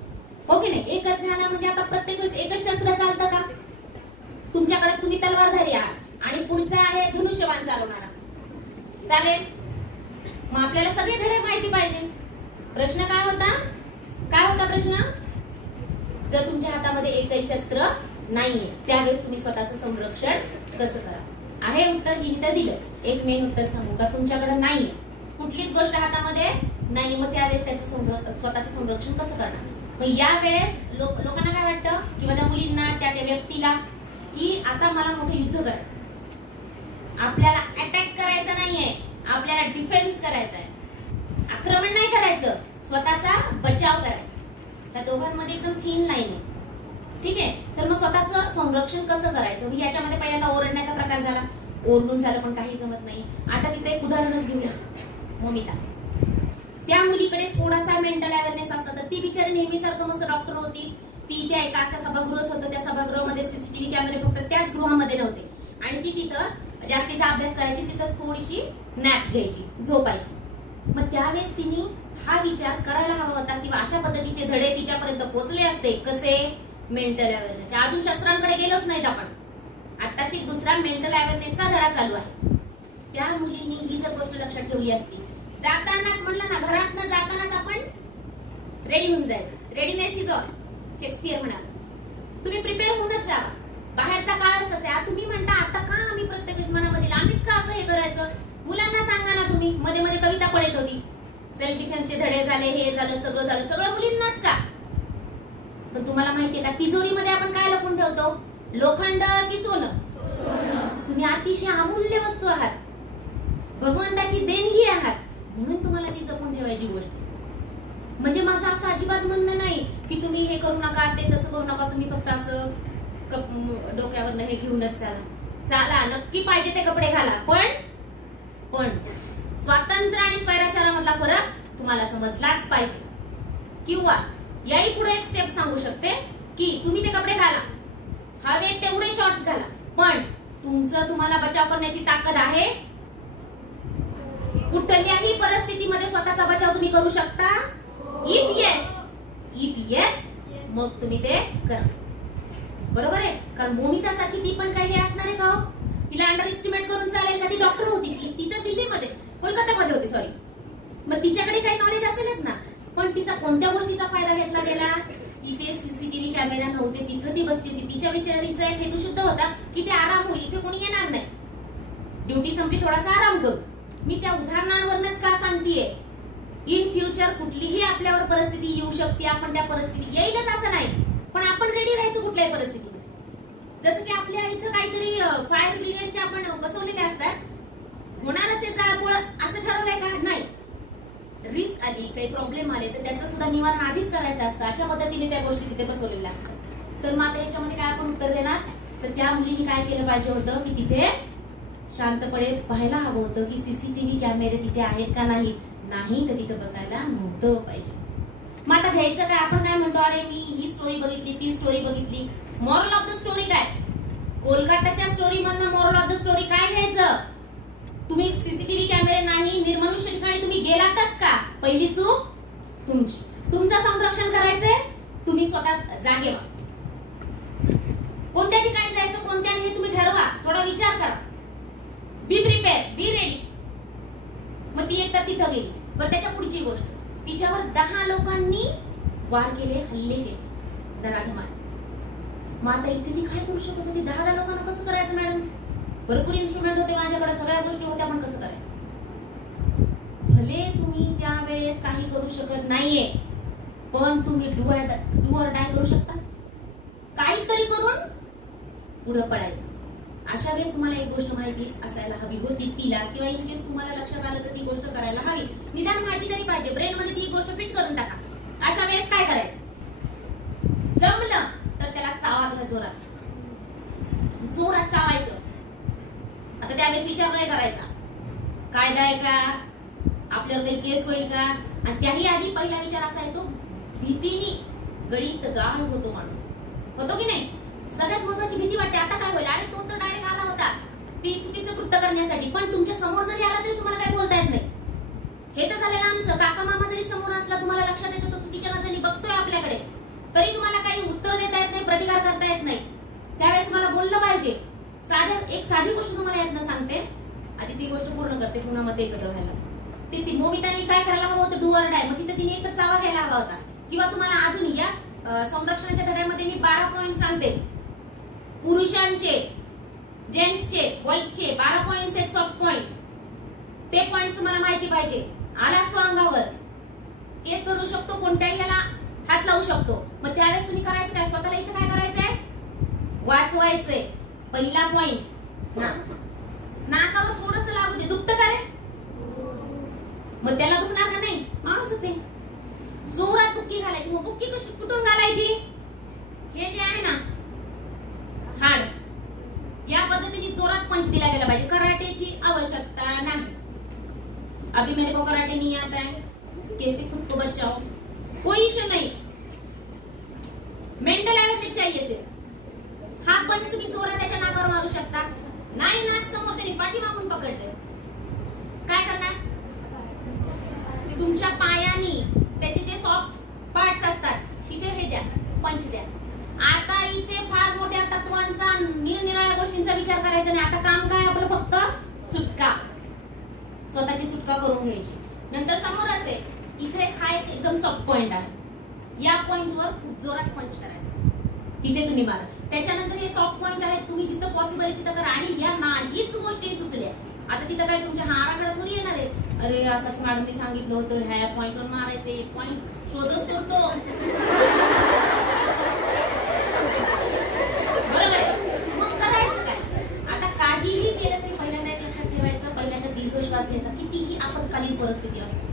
हो की नाही? एकच झाला म्हणजे आता प्रत्येक वेळेस एकच शस्त्र चालतं का? तुमच्याकडे तुम्ही तलवारधारी आहात आणि पुढचा आहे धनुष्यबाण चालवणारा, चालेल? मग आपल्याला सगळे धडे माहिती पाहिजे. प्रश्न काय होता प्रश्न? जर तुमच्या हातामध्ये एकही शस्त्र नाहीये त्यावेळेस तुम्ही स्वतःचं संरक्षण कसं करा? आहे उत्तर इथं दिलं. एक मेन उत्तर सांगू का? तुमच्याकडे नाहीये, कुठलीच गोष्ट हातामध्ये नाही, मग त्यावेळेस त्याचं स्वतःचं संरक्षण कसं करणार? मग या वेळेस लोकांना काय वाटतं किंवा त्या मुलींना, त्या व्यक्तीला, की आता मला मोठं युद्ध करायचं, आपल्याला अटॅक करायचा नाहीये, आपल्याला डिफेन्स करायचा आहे, आक्रमण नाही करायचं, स्वतःचा बचाव करायचा. त्या दोघांमध्ये एकदम थिन लाईन आहे, ठीक आहे? तर मग स्वतःचं संरक्षण कसं करायचं? याच्यामध्ये पहिल्यांदा ओरडण्याचा प्रकार झाला, ओरडून झालं पण काही जमत नाही. आता तिथे एक उदाहरणच घेऊया, ममिता. त्या मुलीकडे थोडासा मेंटल अवेअरनेस असतं, तर ती बिचारी नेहमीसारखं मस्त डॉक्टर होती. ती त्या एकाच्या सभागृहात होतं, त्या सभागृहामध्ये सीसीटीव्ही कॅमेरे फक्त त्याच गृहामध्ये नव्हते आणि ती तिथं जास्तीचा अभ्यास करायची, तिथं थोडीशी नॅप घ्यायची, झोपायची. मग त्यावेळेस तिने हा विचार करायला हवा होता किंवा अशा पद्धतीचे धडे तिच्यापर्यंत पोहोचले असते. कसे? Mental awareness. अजून शस्त्रांकडे गेलोच नाहीत आपण, आत्ताशी दुसरा मेंटल अवेअरनेसचा धडा चालू आहे. त्या मुलींनी ही जर गोष्ट लक्षात ठेवली असती, जातानाच म्हणलं ना, घरातनं जातानाच आपण रेडी होऊन जायचं. रेडीनेस इज ऑल, शेक्सपियर म्हणाला. तुम्ही प्रिपेअर होऊनच जा. बाहेरचा काळच तसा आहे. तुम्ही म्हणता आता का आम्ही प्रत्येक वेळेस मनामध्ये आम्हीच का असं हे करायचं? मुलांना सांगा ना तुम्ही. मध्ये मध्ये कविता पडत होती, सेल्फ डिफेन्सचे धडे झाले, हे झालं, सगळं मुलींनाच का? पण तुम्हाला माहितीये का, तिजोरीमध्ये आपण काय लपून ठेवतो? लोखंड की सोनं? तुम्ही अतिशय अमूल्य वस्तू आहात, भगवंताची देणगी आहात, म्हणून तुम्हाला ती जपून ठेवायची गोष्ट. म्हणजे माझं असं अजिबात म्हणणं नाही की तुम्ही हे करू नका, ते तसं करू नका, तुम्ही फक्त असं डोक्यावर हे घेऊनच चाला. नक्की पाहिजे ते कपडे घाला, पण स्वातंत्र्य आणि स्वैराचारामधला फरक तुम्हाला समजलाच पाहिजे. किंवा याही पुढे एक स्टेप सांगू शकते की तुम्ही ते कपडे घाला, हवे तेवढे शॉर्ट्स घाला, पण तुमचं तुम्हाला बचाव करण्याची ताकद आहे. कुठल्याही परिस्थितीमध्ये स्वतःचा बचाव तुम्ही करू शकता. इफ येस, मग तुम्ही ते करा. बरोबर आहे? कारण मोनिका सारखी ती पण काही असणार आहे का? तिला अंडर एस्टिमेट करून चालेल का? ती डॉक्टर होती, ती तर दिल्लीमध्ये, कोलकातामध्ये होती, सॉरी. मग तिच्याकडे काही नॉलेज असेलच ना. पण तिचा कोणत्या गोष्टीचा फायदा घेतला गेला? तिथे सीसीटीव्ही कॅमेरा नव्हते, तिथं ती बसली होती. तिच्या विचारीचा एक हेतू शुद्ध होता की ते आराम होईल, इथे कोणी येणार नाही, ड्युटी संपली, थोडासा आराम करू. मी त्या उदाहरणांवरच का सांगतेय? इन फ्युचर कुठलीही आपल्यावर परिस्थिती येऊ शकते. आपण त्या परिस्थिती येईलच असं नाही, पण आपण रेडी राहायचं कुठल्याही परिस्थितीमध्ये. जसं की आपल्या इथं काहीतरी फायर ब्रिगेडचे आपण बसवलेले असतात, होणारच आहे जाळपोळ असं ठरवलंय का? नाही. रिस्क आली, काही प्रॉब्लेम आले तर त्याचं सुद्धा निवारण आधीच करायचं असतं. अशा पद्धतीने त्या गोष्टी तिथे बसवलेल्या असतात. तर मग आता याच्यामध्ये काय आपण उत्तर देणार? तर त्या मुलीने काय केलं पाहिजे होतं की तिथे शांतपणे पाहायला हवं होतं की सीसीटीव्ही कॅमेरे तिथे आहेत का नाही तर तिथे बसायला नव्हतं पाहिजे. मग आता घ्यायचं काय? आपण काय म्हणतो, अरे मी ही स्टोरी बघितली, ती स्टोरी बघितली. मॉरल ऑफ द स्टोरी काय? कोलकाताच्या स्टोरी मधनं मॉरल ऑफ द स्टोरी काय घ्यायचं? तुम्ही सीसीटीव्ही कॅमेरे नाही, निर्मनुष्य ठिकाणी तुम्ही गेलातच का? पहिली चूक तुमची. तुमचं संरक्षण करायचंय, तुम्ही स्वतः जागे व्हा. कोणत्या ठिकाणी जायचं, कोणत्या हे तुम्ही ठरवा, थोडा विचार करा. Be prepare, be ready. मग ती एकदा तिथं गेली. पण त्याच्या पुढची गोष्ट, तिच्यावर 10 लोकांनी वार केले, हल्ले केले दराधमान. मग आता इथे ती काय करू शकत होती? 10 लोकांना कसं करायचं मॅडम? भरपूर इन्स्ट्रुमेंट होते माझ्याकडे, सगळ्या गोष्टी होत्या, पण कसं करायचं? भले तुम्ही त्यावेळेस काही करू शकत नाहीये, पण तुम्ही डू ऑर डाय करू शकता. काहीतरी करून पुढे पडायचं. अशा वेळेस तुम्हाला एक गोष्ट माहिती असायला हवी होती तिला, किंवा इन केस तुम्हाला लक्षात आलं तर ती गोष्ट करायला हवी. निदान माहिती तरी पाहिजे, ब्रेन मध्ये ती गोष्ट फिट करून टाका. अशा वेळेस काय करायचं? जमलं तर त्याला चावा घ्या, जोरात चावायचं. आता त्यावेळेस विचार नाही करायचा कायदा आहे का, आपल्यावर काही केस होईल का, आणि त्याही आधी पहिला विचार असा येतो, भीतीने गळीत गाळ होतो माणूस, होतो की नाही? सगळ्यात महत्वाची भीती वाटते, आता काय होईल? अरे तो तर डायरेक्ट आला होता ती चुकीचं कृत्य करण्यासाठी, पण तुमच्या समोर जरी आला तरी तुम्हाला काही बोलता येत नाही. हे तर झालेलं आमचं. काका मामा जरी समोर असला, तुम्हाला लक्षात येतं तो चुकीच्या नजरेने बघतोय आपल्याकडे, तरी तुम्हाला काही उत्तर देता येत नाही, प्रतिकार करता येत नाही. त्यावेळेस तुम्हाला बोललं पाहिजे. एक साधी गोष्ट तुम्हाला यातनं सांगते, आधी ती गोष्ट पूर्ण करते, पुन्हा मध्ये एकत्र व्हायला. ती मोमितांनी काय करायला हवं होतं? Do or die. मग तिथे तिने एक तर चावा घ्यायला हवा होता. किंवा तुम्हाला अजून या संरक्षणाच्या धड्यामध्ये मी 12 पॉइंट सांगते. पुरुषांचे, जेंट्सचे, बॉईजचे 12 पॉइंट्स आहेत, सॉफ्ट पॉइंट्स. ते पॉइंट्स तुम्हाला माहिती पाहिजे. आलाच तो अंगावर, केस करू शकतो, कोणत्याही याला हात लावू शकतो. मग त्यावेळेस तुम्ही करायचं काय? स्वतःला इथं काय करायचंय? वाचवायचंय. पहिला पॉइंट, नाकावर थोडस लागू दे. दुखतं का रे? मग त्याला दुखणार का नाही? माणूसच आहे. जोरात बुक्की घालायची. मग बुक्की कशी कुठून घालायची? हे जे आहे ना हाड, या पद्धतीने जोरात पंच दिला गेला पाहिजे. कराटेची आवश्यकता नाही. अभी मेरे को कराटे नहीं आता है, कैसे खुद को बचाओ, कोई इश्यू नहीं. मेंटल अवेयरनेस चाहिए सिर्फ. हा पंच तुम्ही जोरात त्याच्या नाकावर मारू शकता. नाही, नाक समोर त्यांनी पाठीमागून पकडले, काय करणार? तुमच्या पायानी त्याचे जे सॉफ्ट पार्ट्स असतात तिथे हे द्या, पंच द्या. आता इथे फार मोठ्या तत्वांचा, निरनिराळ्या गोष्टींचा विचार करायचा नाही. आता काम काय आपलं? फक्त सुटका, स्वतःची सुटका करून घ्यायची. नंतर समोरच आहे, इथे हा एक एकदम सॉफ्ट पॉइंट आहे. या पॉइंटवर खूप जोरात पंच करायचं, तिथे तुम्ही मारा. त्याच्यानंतर हे सॉफ्ट पॉइंट आहे, तुम्ही जिथं पॉसिबल आहे तिथं करा. आणि या नाहीच गोष्टी सुचल्या, आता तिथं काय तुमच्या हाराकडे थोडी येणार आहे, अरे असं मॅडमने सांगितलं होतं ह्या पॉइंटवर मारायचे, पॉइंट शोधच करतो. बरोबर आहे, मग करायचं काय? आता काहीही केलं तरी पहिल्यांदा एक लक्षात ठेवायचं, पहिल्यांदा दीर्घ श्वास घ्यायचा. कितीही आपत्कालीन परिस्थिती असते,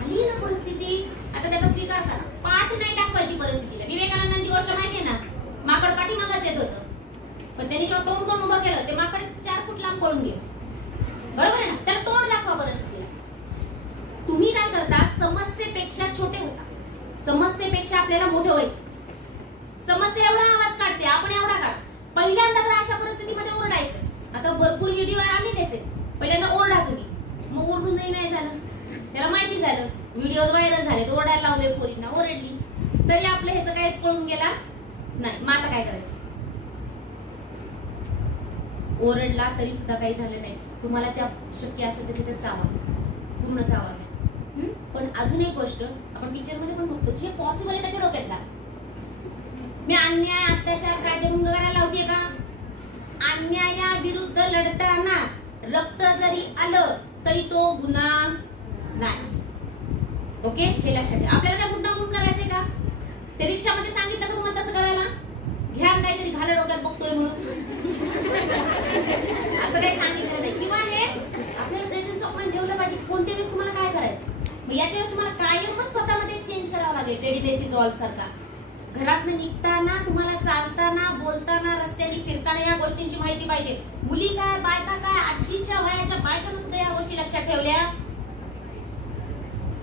आली ना परिस्थिती, आता त्याचा स्वीकार करा. पाठ नाही दाखवायची परिस्थितीला. विवेकानंदांची गोष्ट माहितीये ना, माकड पाठीमागच येत होतं, पण त्यांनी जेव्हा तोंड करून उभं केलं, ते माकड 4 फूट लांब पळून गेलं. बरोबर आहे ना? त्याला तोंड दाखवा परिस्थितीला. तुम्ही काय करता, समस्येपेक्षा छोटे होता, समस्येपेक्षा आपल्याला मोठं व्हायचं. समस्या एवढा आवाज काढते, आपण एवढा काढ. पहिल्यांदा तर अशा परिस्थितीमध्ये ओरडायचं. आता भरपूर व्हिडिओ आलेलेच आहेत. पहिल्यांदा ओरडा तुम्ही, मग ओरडूनही नाही झालं, त्याला माहिती झालं, व्हिडिओ व्हायरल झाले, तर ओरडायला लावले, पोरींना ओरडली, तरी आपलं ह्याचं काय पळून गेला नाही. मग आता काय करायचं? ओरडला तरी सुद्धा काही झालं नाही, तुम्हाला त्या शक्य असेल तर तिथे चावा, पूर्ण चावा घ्या. पण अजून एक गोष्ट आपण पिक्चर मध्ये पण बघतो, जे पॉसिबल आहे त्याच्या डोक्यात घाल. मी अन्याय अत्याचार कायदेभंग करायला लावते का? अन्यायाविरुद्ध लढताना रक्त जरी आलं तरी तो गुन्हा नाही. ओके, हे लक्षात ठेवा. आपल्याला काय मुद्दामून करायचंय का? ते रिक्षामध्ये सांगितलं का तुम्हाला तसं करायला? घ्या काहीतरी घाला डोक्यात बघतोय म्हणून, असं काही सांगितलं नाही. किंवा हे आपल्याला प्रेझेन्स ऑफ माइंड ठेवलं पाहिजे, कोणत्या वेळेस तुम्हाला काय करायचं. मग याच्या वेळेस तुम्हाला कायमच स्वतःमध्ये चेंज करावं लागेल. टेडी दिस इज ऑल सारखा घरातनं निघताना, तुम्हाला चालताना, बोलताना, रस्त्याने फिरताना या गोष्टींची माहिती पाहिजे. मुली काय, बायका काय, आजीच्या वयाच्या बायकांना सुद्धा या गोष्टी लक्षात ठेवल्या.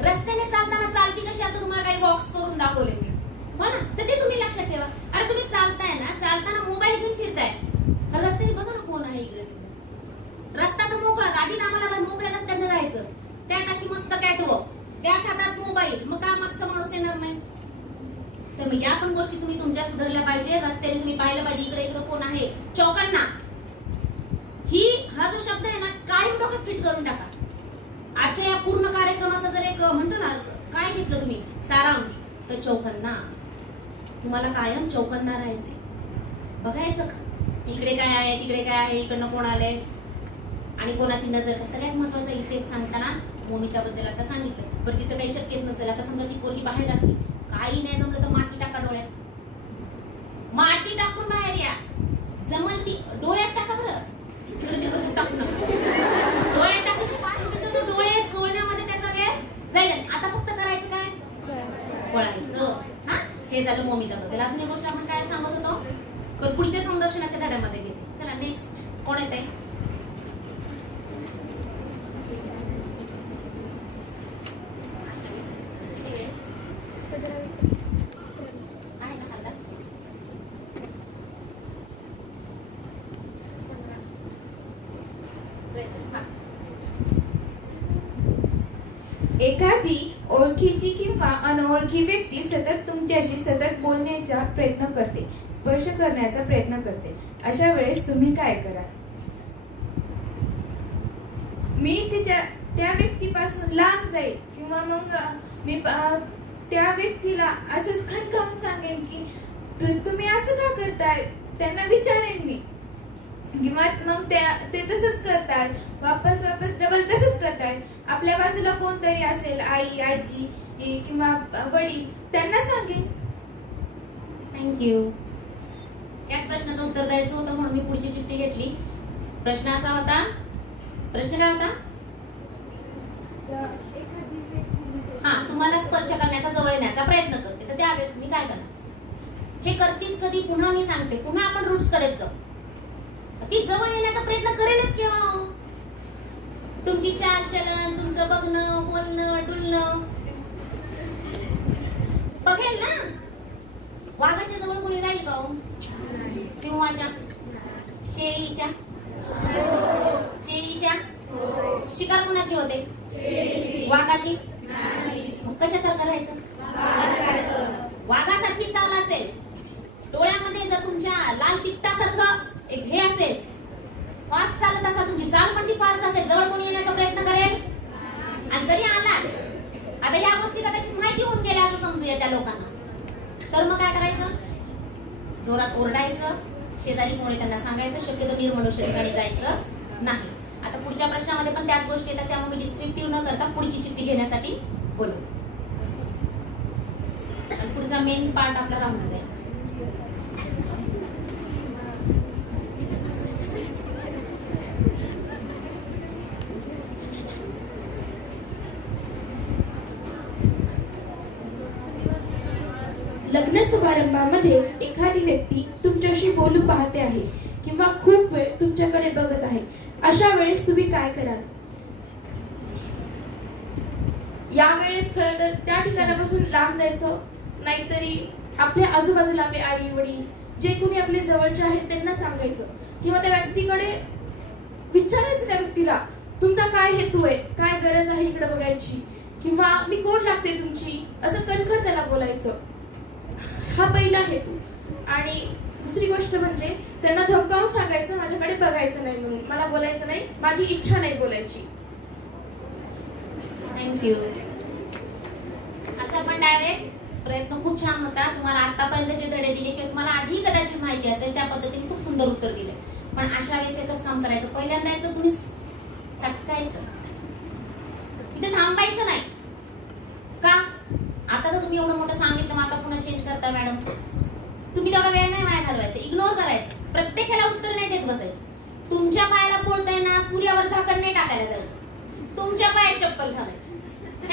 रस्त्याने चालताना चालती कशी, आता तुम्हाला काही बॉक्स करून दाखवले मी, हो ना, तर ते तुम्ही लक्षात ठेवा. अरे तुम्ही चालताय ना, चालताना मोबाईल घेऊन फिरताय, रस्त्याने बघा ना कोण आहे इकडे तिकडे. रस्ता तर मोकळा, आधीच आम्हाला मोकळ्या रस्त्याने जायचं, त्यात अशी मस्त कॅटवॉक, त्यात हातात मोबाईल, मग का मागचा माणूस येणार नाही. तर मग या पण गोष्टी तुम्ही तुमच्या सुधारल्या पाहिजे. रस्त्याने तुम्ही पाहिलं पाहिजे इकडे इकडे कोण आहे. चौकांना, हा जो शब्द आहे ना, कायम डोक्यात फिट करून टाका. आजच्या या पूर्ण कार्यक्रमाचा जर एक म्हणतो ना, काय घेतलं तुम्ही सारांश, तर चौकांना, तुम्हाला कायम चौकांना राहायचंय. बघायचं इकडे काय आहे, तिकडे काय आहे, इकडनं कोण आलंय आणि कोणाची नजर. सगळ्यात महत्वाचं इथे सांगताना मोमिताबद्दल आता सांगितलं, पण तिथं काही शक्यच नसेल. आता समजा ती पोरगी बाहेर असते, काही नाही जमलं तर माती टाका डोळ्यात, माती टाकून बाहेर या. जमल ती डोळ्यात टाका, बरं तिकडे तिकडे टाकू नका, डोळ्यात टाकून 5 मिनिटं तो डोळे चोळण्यामध्ये त्याचा वेळ जाईल. आता फक्त करायचं काय, पळायचं. हा, हे झालं मोमिताबद्दल. अजून एक गोष्ट आपण काय सांगत होतो, पण पुढच्या संरक्षणाच्या धड्यामध्ये घेते. चला नेक्स्ट कोण येत आहे? एखादी ओळखीची किंवा अनोळखी व्यक्ती सतत तुमच्याशी सतत बोलण्याचा प्रयत्न करते, स्पर्श करण्याचा प्रयत्न करते. अशा वेळेस तुम्ही काय कराल? मी त्या व्यक्तीपासून लांब जाईल किंवा मग मी त्या व्यक्तीला असंच खणकावून सांगेन की तुम्ही असं का करताय, त्यांना विचारेन मी. किंवा मग ते तसंच करतात, वापस डबल तसंच करतात. आपल्या बाजूला कोणतरी असेल, आई, आजी किंवा वडील, त्यांना सांगेन. थँक्यू. याच प्रश्नाचं उत्तर द्यायचं होतं म्हणून मी पुढची चिठ्ठी घेतली. प्रश्न असा होता, प्रश्न काय होता? हा, तुम्हाला स्पर्श करण्याचा, जवळ येण्याचा प्रयत्न करते, तर त्यावेळेस तुम्ही काय करणार? हे करतीच कधी? पुन्हा मी सांगते, पुन्हा आपण रूट्स कडेच जाऊ. ती जवळ येण्याचा प्रयत्न करेलच केव्हा? तुमची चाल चलन, तुमचं बघणं, बोलणं, डुलणं बघेल ना. वाघाच्या जवळ कोणी जाईल का? सिंहाच्या, शेळीच्या, शिकार कोणाची होते? वाघाची. कशासारखं राहायचं? वाघासारखी चाल असेल, डोळ्यामध्ये जर तुमच्या लाल टिकटासारखं एक हे असेल, फास्ट चालत असा, तुमची चाल पण ती फास्ट असेल, जवळ कोणी येण्याचा प्रयत्न करेल? आणि जरी आलाच, आता या गोष्टी कदाचित माहिती होऊन गेल्या असं समजूया त्या लोकांना, तर मग काय करायचं? जोरात ओरडायचं, शेजारी कोणी त्यांना सांगायचं, शक्यतो निर्मनुष्य ठिकाणी जायचं नाही. आता पुढच्या प्रश्नामध्ये पण त्याच गोष्टी येतात, त्यामुळे मी डिस्क्रिप्टिव्ह न करता पुढची चिठ्ठी घेण्यासाठी बोलवते. पुढचा मेन पार्ट आपला राहून जाईल. लग्न समारंभामध्ये एखादी व्यक्ती तुमच्याशी बोलू पाहते आहे किंवा खूप वेळ तुमच्याकडे बघत आहे, अशा वेळेस तुम्ही काय कराल? यावेळेस खरं तर त्या ठिकाणापासून लांब जायचं, नाहीतरी आपल्या आजूबाजूला आपले आई वडील जे कोणी आपले जवळचे आहेत त्यांना सांगायचं, किंवा त्या व्यक्तीकडे विचारायचं, त्या व्यक्तीला तुमचा काय हेतू आहे, काय गरज आहे इकडे बघायची, किंवा मी कोण लागते तुमची, असं कणखर त्याला बोलायचं. हा पहिला हेतू. आणि दुसरी गोष्ट म्हणजे त्यांना धमकावून सांगायचं माझ्याकडे बघायचं नाही म्हणून, मला बोलायचं नाही, माझी इच्छा नाही बोलायची. थँक्यू. असं पण डायरेक्ट प्रयत्न खूप छान होता. तुम्हाला आतापर्यंत जे धडे दिले किंवा तुम्हाला आधी कदाचित माहिती असेल त्या पद्धतीने खूप सुंदर उत्तर दिले. पण अशा वेळेस एकच काम करायचं, पहिल्यांदा एक तर तुम्ही सटकायचं, तिथे थांबायचं नाही. का? आता तर तुम्ही एवढं मोठं सांगितलं, मग आता पुन्हा चेंज करता मॅडम, तुम्ही तेवढा वेळ नाही वाया घालवायचं, इग्नोर करायचं, प्रत्येकाला उत्तर नाही देत बसायचं. तुमच्या पायाला बोलताय ना, सूर्यावर झाकण नाही टाकायला जायचं, तुमच्या पायात चप्पल घालायची.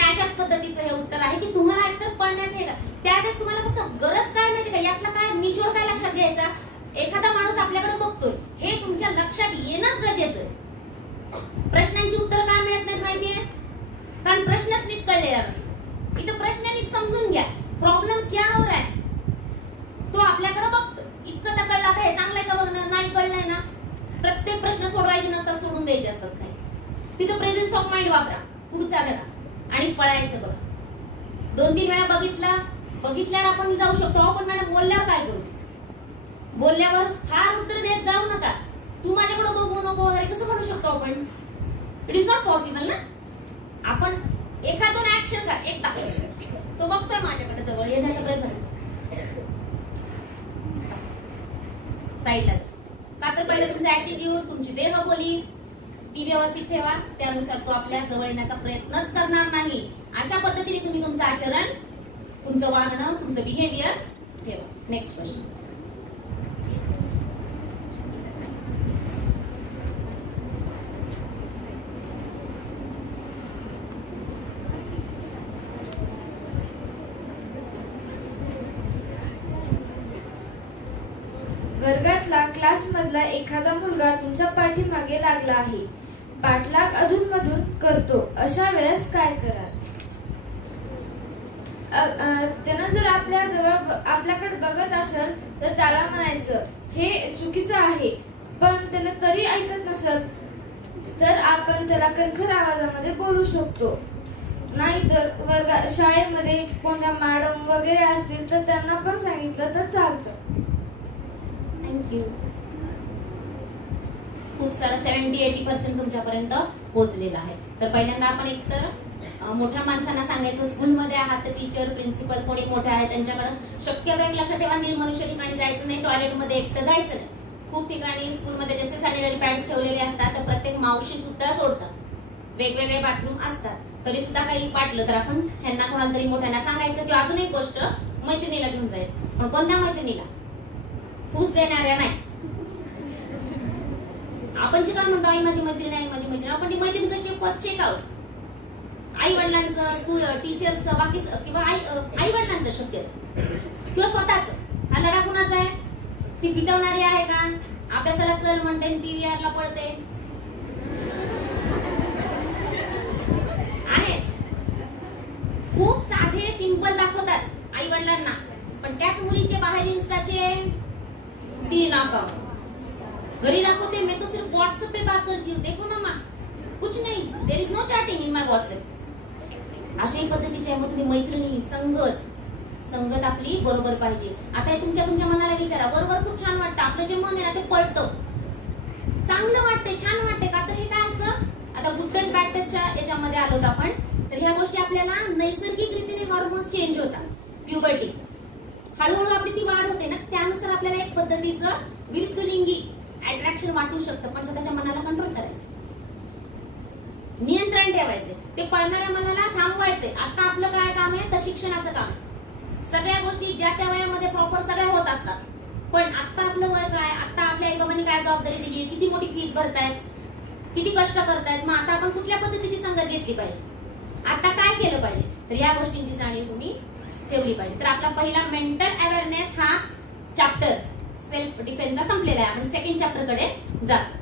अशाच पद्धतीचं हे उत्तर आहे की तुम्हाला एकतर पळण्याचं आहे का, त्यावेळेस तुम्हाला फक्त गरज काय माहिती का, यातला काय निचोड काय लक्षात घ्यायचा, एखादा माणूस आपल्याकडे बघतोय हे तुमच्या लक्षात येणंच गरजेचं आहे. प्रश्नांची उत्तर काय मिळत नाहीत माहितीये? कारण प्रश्नच नीट कळलेला नसतो. इथं प्रश्न नीट समजून घ्या, प्रॉब्लेम क्या हो रहा है, तो आपल्याकडे बघतो. इतकं तर कळलं, आता हे चांगलंय का बघणं, नाही कळलंय ना, प्रत्येक प्रश्न सोडवायचे नसतात, सोडून द्यायचे असतात. काही तिथं प्रेझेन्स ऑफ माइंड वापरा, पुढचा धडा, आणि पळायचं बघा. 2-3 वेळा बघितल्यावर आपण जाऊ शकतो. आपण मॅडम बोलल्यावर काय करू? बोलल्यावर फार उत्तर देत जाऊ नका, तू माझ्याकडे बघू नको वगैरे कसं म्हणू शकतो आपण? इट इज नॉट पॉसिबल ना. आपण एखादून ऍक्शन कर, एक टाक, तो बघतोय माझ्याकडे, जवळ येण्याचा प्रयत्न साईडला. का तर पहिलं तुमचा ऍटिट्यूड, तुमची देहबोली ती व्यवस्थित ठेवा, त्यानुसार तो आपल्या जवळ येण्याचा प्रयत्नच करणार नाही. अशा पद्धतीने तुम्ही तुमचं आचरण, तुमचं वागणं, तुमचं बिहेवियर ठेवा. Next question. वर्गातला क्लासमधला एखादा मुलगा तुमच्या पाठीमागे लागला आहे, पाठलाग अधूनमधून करतो, अशा वेळेस काय कराल? त्यानं जर आपल्या जवळ आपल्याकडे बघत असेल तर त्याला म्हणायचं हे चुकीचं आहे, पण त्यानं तरी ऐकत नसेल तर आपण त्याला कणखर आवाजामध्ये बोलू शकतो. नाहीतर शाळेमध्ये कोणत्या मॅडम वगैरे असतील तर त्यांना पण सांगितलं तर चालतं. थँक्यू. खूप सारं 70-80% तुमच्यापर्यंत पोहोचलेलं आहे. तर पहिल्यांदा आपण एकतर मोठ्या माणसांना सांगायचं, स्कूलमध्ये आहात तर टीचर, प्रिन्सिपल कोणी मोठे आहे त्यांच्याकडे शक्यतो एक लक्षात ठेवा, निर्मनुष्य ठिकाणी जायचं नाही, टॉयलेटमध्ये एकटं जायचं नाही. खूप ठिकाणी स्कूलमध्ये जसे सॅनिटरी पॅड्स ठेवलेले असतात तर प्रत्येक मावशी सुद्धा सोडतात, वेगवेगळे बाथरूम असतात, तरी सुद्धा काही वाटलं तर आपण ह्यांना कोणाला तरी मोठ्यांना सांगायचं. किंवा अजून एक गोष्ट, मैत्रिणीला घेऊन जायचं, पण कोणत्या मैत्रिणीला? फूस देणाऱ्या नाही. आपण जे काय म्हणतो आई माझी मैत्रीण आहे, माझी मैत्रीण, आपण ती मैत्रीण कशी फर्स्ट चेकआउट, आई वडिलांचं, स्कूल टीचरचं, बाकी किंवा आई वडिलांचं शक्यतो, किंवा स्वतःच. हा लढा कुणाचा आहे? ती पितवणारी आहे का? अभ्यासाला चल म्हणते, PVR ला पडते आहेत. खूप साधे सिंपल दाखवतात आई वडिलांना, पण त्याच मुलीचे बाहेर इंस्टाचे 3 अकाउंट, घरी दाखवते मैं तो सिर्फ व्हाट्सएप पे बात करती हूँ, देखो मामा कुछ नहीं, there is no chatting in my WhatsApp. अशाही पद्धतीचे मग तुम्ही मैत्रिणी, संगत आपली बरोबर पाहिजे. आता हे तुमच्या मनाला विचारा, बरोबर खूप छान वाटतं, आपलं जे मन आहे ना ते पळतं, चांगलं वाटतंय, छान वाटतंय. का तर हे काय असतं, आता गुड टच बॅड टचच्या याच्यामध्ये आलोत आपण, तर ह्या गोष्टी आपल्याला नैसर्गिक रीतीने हॉर्मोन्स चेंज होतात. प्युबर्टी हळूहळू आपली ती वाढ होते ना, त्यानुसार आपल्याला एक पद्धतीचं विरुद्धलिंगी अट्रॅक्शन वाटू शकतं, पण स्वतःच्या मनाला कंट्रोल करायचं, नियंत्रण ठेवायचे, ते पळणाऱ्या मनाला थांबवायचे. आता आपलं काय काम आहे तर शिक्षणाचं काम. सगळ्या गोष्टी ज्या त्या वयामध्ये प्रॉपर सगळ्या होत असतात, पण आता आपलं वय काय, आता आपल्या आईबाबांनी काय जबाबदारी दिली, किती मोठी फीस भरतायत, किती कष्ट करतायत, मग आता आपण कुठल्या पद्धतीची संगत घेतली पाहिजे, आता काय केलं पाहिजे, तर या गोष्टींची जाणीव तुम्ही ठेवली पाहिजे. तर आपला पहिला मेंटल अवेअरनेस हा चॅप्टर सेल्फ डिफेन्सचा संपलेला आहे. आपण सेकंड चॅप्टर कडे जातो.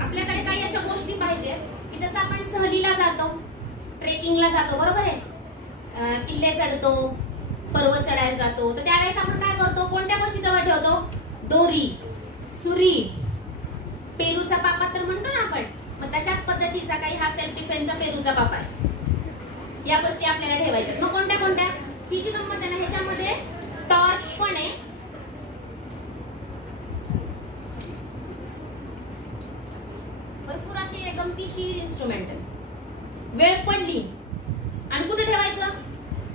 आपल्याकडे काही अशा गोष्टी पाहिजे की जसं आपण सहलीला जातो, ट्रेकिंगला जातो, बरोबर आहे, किल्ले चढतो, पर्वत चढायला जातो, तर त्यावेळेस आपण काय करतो, कोणत्या गोष्टी जवळ ठेवतो, दोरी, सुरी, पेरूचा पापा तर म्हणतो ना आपण, मग तशाच पद्धतीचा काही हा सेल्फ डिफेन्सचा पेरूचा पापा आहे. या गोष्टी आपल्याला ठेवायच्या. मग कोणत्या कोणत्या, ही जी गंमत आहे ना, ह्याच्यामध्ये टॉर्च पण आहे, भरपूर अशी गमतीशीर इन्स्ट्रुमेंट आहे. वेळ पडली आणि कुठे ठेवायचं,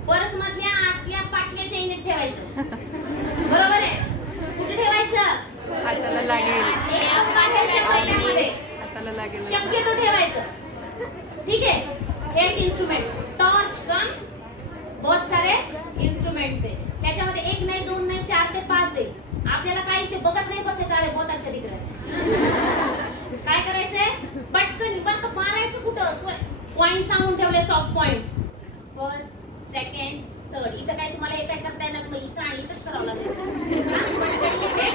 पर्स मधल्या आतल्या 5व्या चैनीत ठेवायचं, बरोबर आहे, कुठे ठेवायचं, बाहेरच्या कोपऱ्यामध्ये शक्यतो ठेवायचं. ठीक आहे, हे एक इन्स्ट्रुमेंट, टॉर्च गन, बहुत सारे इन्स्ट्रुमेंट्स आहे. त्याच्यामध्ये 1 नाही 2 नाही 4 ते 5 आहे. आपल्याला काही ते बघत नाही बसायचं, अरे बहुत अच्छा दिख रहा है. काय करायचंय, पटकन बरं मारायचं कुठं, पॉइंट सांगून ठेवले, soft points, first, second, third. इथं काय तुम्हाला हे काय करता येणार, मग इथं आणि इथंच करावं लागेल. पटकन इथे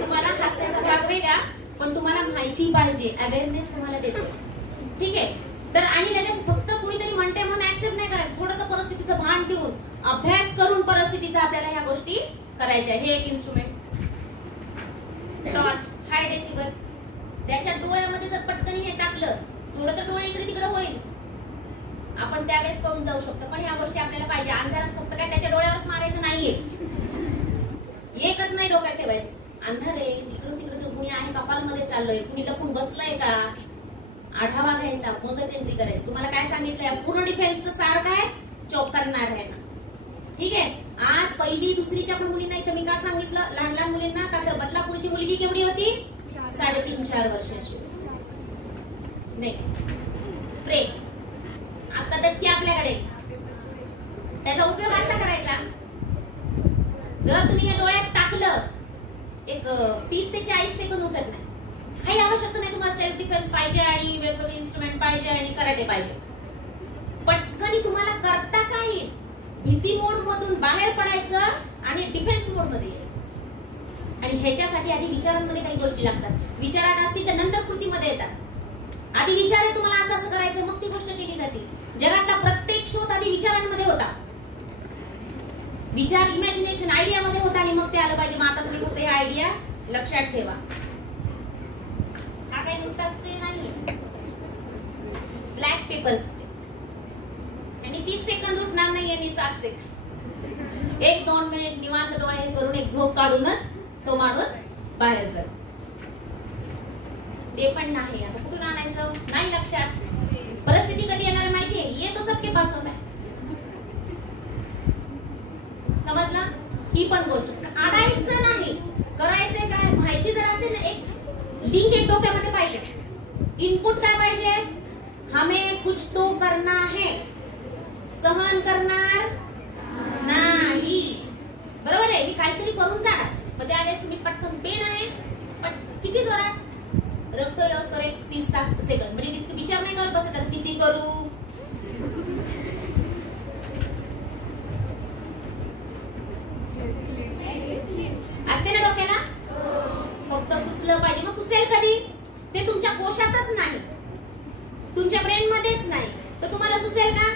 तुम्हाला हास्याचा भाग वेगळा, पण तुम्हाला माहिती पाहिजे, अवेअरनेस तुम्हाला देते. ठीक आहे, तर आणि लगेच फक्त कुणीतरी म्हणते म्हणून ऍक्सेप्ट नाही करायचं, थोडंसं परिस्थितीचं भान ठेवून अभ्यास करून परिस्थितीचा आपल्याला ह्या गोष्टी करायच्या. हे एक इन्स्ट्रुमेंट, टॉर्च, हाय डेसिबल. त्याच्या डोळ्यामध्ये जर पटकन हे टाकलं, थोडं तर डोळे इकडे तिकडे होईल, आपण त्यावेळेस पळून जाऊ शकतो, पण ह्या गोष्टी आपल्याला पाहिजे. अंधारात फक्त काय त्याच्या डोळ्यावरच मारायचं नाहीये, एकच नाही डोक्यात ठेवायचं, अंधार आहे, इकडून तिकडे कुणी आहे का, हॉलमध्ये चाललोय, कुणी लपून बसलंय का, आढावा घ्यायचा, मगच एंट्री करायची. तुम्हाला काय सांगितलंय, पूर्ण डिफेन्सचं सार काय, चोप करणार आहे. ठीक आहे, आज पहिली दुसरीच्या पण मुली नाही, तर मी काय सांगितलं, लहान लहान मुलींना का, तर बदलापूरची मुलगी केवढी होती, 3.5-4 वर्षाची. नेक्स्ट, स्प्रे असतातच की आपल्याकडे, त्याचा उपयोग असा करायचा, जर तुम्ही या डोळ्यात टाकलं, एक 30 ते 40 सेकंद उठत नाही, काही आवश्यकता नाही तुम्हाला. सेल्फ डिफेन्स पाहिजे आणि वेगवेगळे इन्स्ट्रुमेंट पाहिजे आणि कराटे पाहिजे, पटकन तुम्हाला करता काय येईल, भीती मोड मधून बाहेर पडायचं आणि डिफेन्स मोड मध्ये यायचं. आणि ह्याच्यासाठी आधी विचारांमध्ये काही गोष्टी लागतात, विचारात असतील तर नंतर कृतीमध्ये येतात. आधी विचार आहे तुम्हाला असं असं करायचं, मग ती गोष्ट केली जाते. जगातला प्रत्येक शोध आधी विचारांमध्ये होता, विचार इमॅजिनेशन आयडिया मध्ये होता आणि मग ते आलं पाहिजे. मग आता तुम्ही फक्त हे आयडिया लक्षात ठेवा. हा काही नुसता स्प्रे नाहीये, ब्लॅक पेपर स्प्रे, आणि 30 सेकंद उठणार नाही आणि 7 सेकंद, 1-2 मिनिट निवांत डोळे करून एक झोप काढूनच तो माणूस बाहेर जातो. ते पण नाही, आता कुठून आणायचं नाही लक्षात. परिस्थिती कधी येणार माहितीये, ये तो सबके पास होता है, समजला. ही पण गोष्ट आणायचं नाही, करायचंय काय माहिती जर असेल ना, एक लिंक एक डोक्यामध्ये पाहिजे, इनपुट काय पाहिजे, हमें कुछ तो करना है, सहन करणार नाही, बरोबर आहे, मी काहीतरी करून जाणार. मग त्यावेळेस तुम्ही पटकन पेन आहे, किती जोरात रक्त व्यवस्था 30 सेकंद, म्हणजे तितकं विचार नाही करत बसत किती करू. असते ना डोक्याला, फक्त सुचलं पाहिजे. मग सुचेल कधी, ते तुमच्या कोशातच नाही, तुमच्या ब्रेन मध्येच नाही, तर तुम्हाला सुचेल का.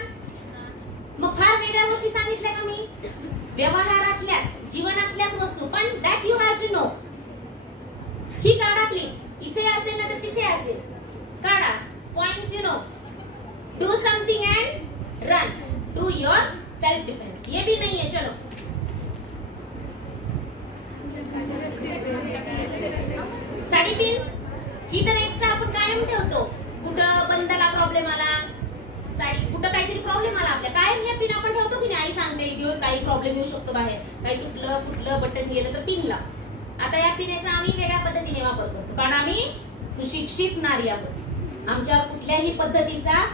मग फार वेगळ्या गोष्टी सांगितल्या का मी, व्यवहारातल्या जीवनातल्याच वस्तू, पण that you have to know. ही काढातली इथे असेल ना तर तिथे असेल, काढा points, you know, do something and run, do your self defence. ये भी नहीं है, चलो. साडी पिन ही तर एक्स्ट्रा प्रॉब्लेम आला, साडी कुठं काहीतरी प्रॉब्लेम आला आपल्या, काय हे पिन आपण ठेवतो की नाही, आई सांगते किंवा काही प्रॉब्लेम येऊ शकतो बाहेर, काही तुटलं फुटलं बटन गेलं तर पिन लाव. आता या पिण्याचा आम्ही वेगळ्या पद्धतीने वापर करतो, कारण आम्ही सुशिक्षित नारी आहोत. आमच्यावर कुठल्याही पद्धतीचा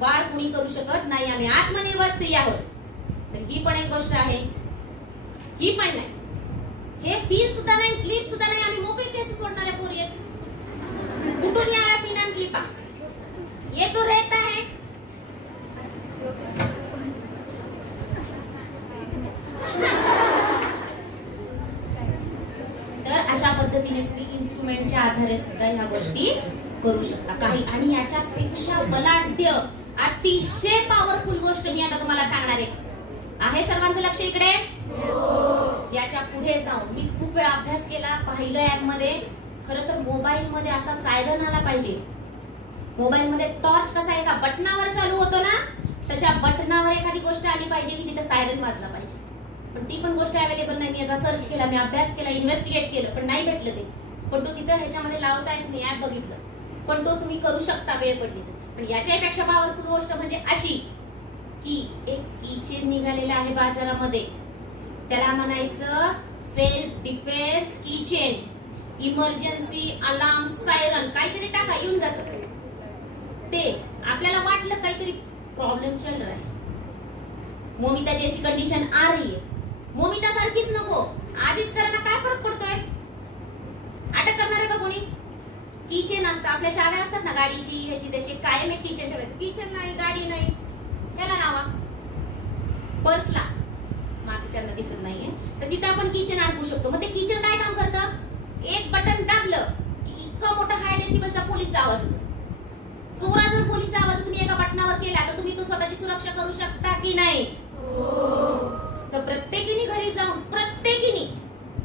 वार कुणी करू शकत नाही. आम्ही आत्मनिर्भर स्त्री आहोत. तर ही पण एक गोष्ट आहे. ही पण नाही, हे पिन सुद्धा नाही, क्लिप सुद्धा नाही, आम्ही मोकळी केस सोडणाऱ्या पोरी आहेत. कुठून या पिन आणि क्लिपा, ये तो रहता है. तर अशा पद्धतीने तुम्ही इन्स्ट्रुमेंटच्या आधारे सुद्धा ह्या गोष्टी करू शकता काही. आणि याच्यापेक्षा बलाढ्य अतिशय पॉवरफुल गोष्ट मी आता तुम्हाला सांगणार आहे. सर्वांचं लक्ष इकडे. याच्या पुढे जाऊन मी खूप वेळा अभ्यास केला, पाहिलं ऍपमध्ये. खरं तर मोबाईल मध्ये असा सायरन आला पाहिजे. मोबाईल मध्ये टॉर्च कसा एका बटनावर चालू होतो ना, तशा बटनावर एखादी गोष्ट आली पाहिजे की तिथे सायरन वाजला पाहिजे. पण ती पण गोष्ट अवेलेबल नाही. मी याचा सर्च केला, मी अभ्यास केला, इन्व्हेस्टिगेट केलं, पण नाही भेटलं ते. पण तो तिथं ह्याच्यामध्ये लावता येत नाही. ऍप बघितलं, पण तो तुम्ही करू शकता वेळ पडली तर. पण याच्यापेक्षा पॉवरफुल गोष्ट म्हणजे अशी की एक कीचेन निघालेलं आहे बाजारामध्ये. त्याला म्हणायचं self defence keychain, emergency alarm siren, काहीतरी टाका येऊन जात. ते आपल्याला वाटलं काहीतरी प्रॉब्लेम चल रहा है, मोमिता जैसी कंडिशन आ रही है, मोमिता सारखीच नको, आधीच करणं काय फरक पडतोय. अटक करणार आहे का कोणी. किचन असतं, आपल्या चाव्या असतात ना गाडीची ह्याची तशी, कायम एक किचन ठेवायचं. किचन नाही, गाडी नाही, ह्याला नावा पर्सला मागच्यानं दिसत नाहीये, तर तिथं आपण किचन अडकू शकतो. मग ते किचन काय काम करतं, एक बटन दाबलं की इतका मोठा हाय डेसिबलचा पोलीसचा आवाज होतो. चोरा जर पोलीसचा आवाज तुम्ही एका बटनावर केला तर तुम्ही तो स्वतःची सुरक्षा करू शकता की नाही. तर प्रत्येकीने घरी जाऊन प्रत्येकीने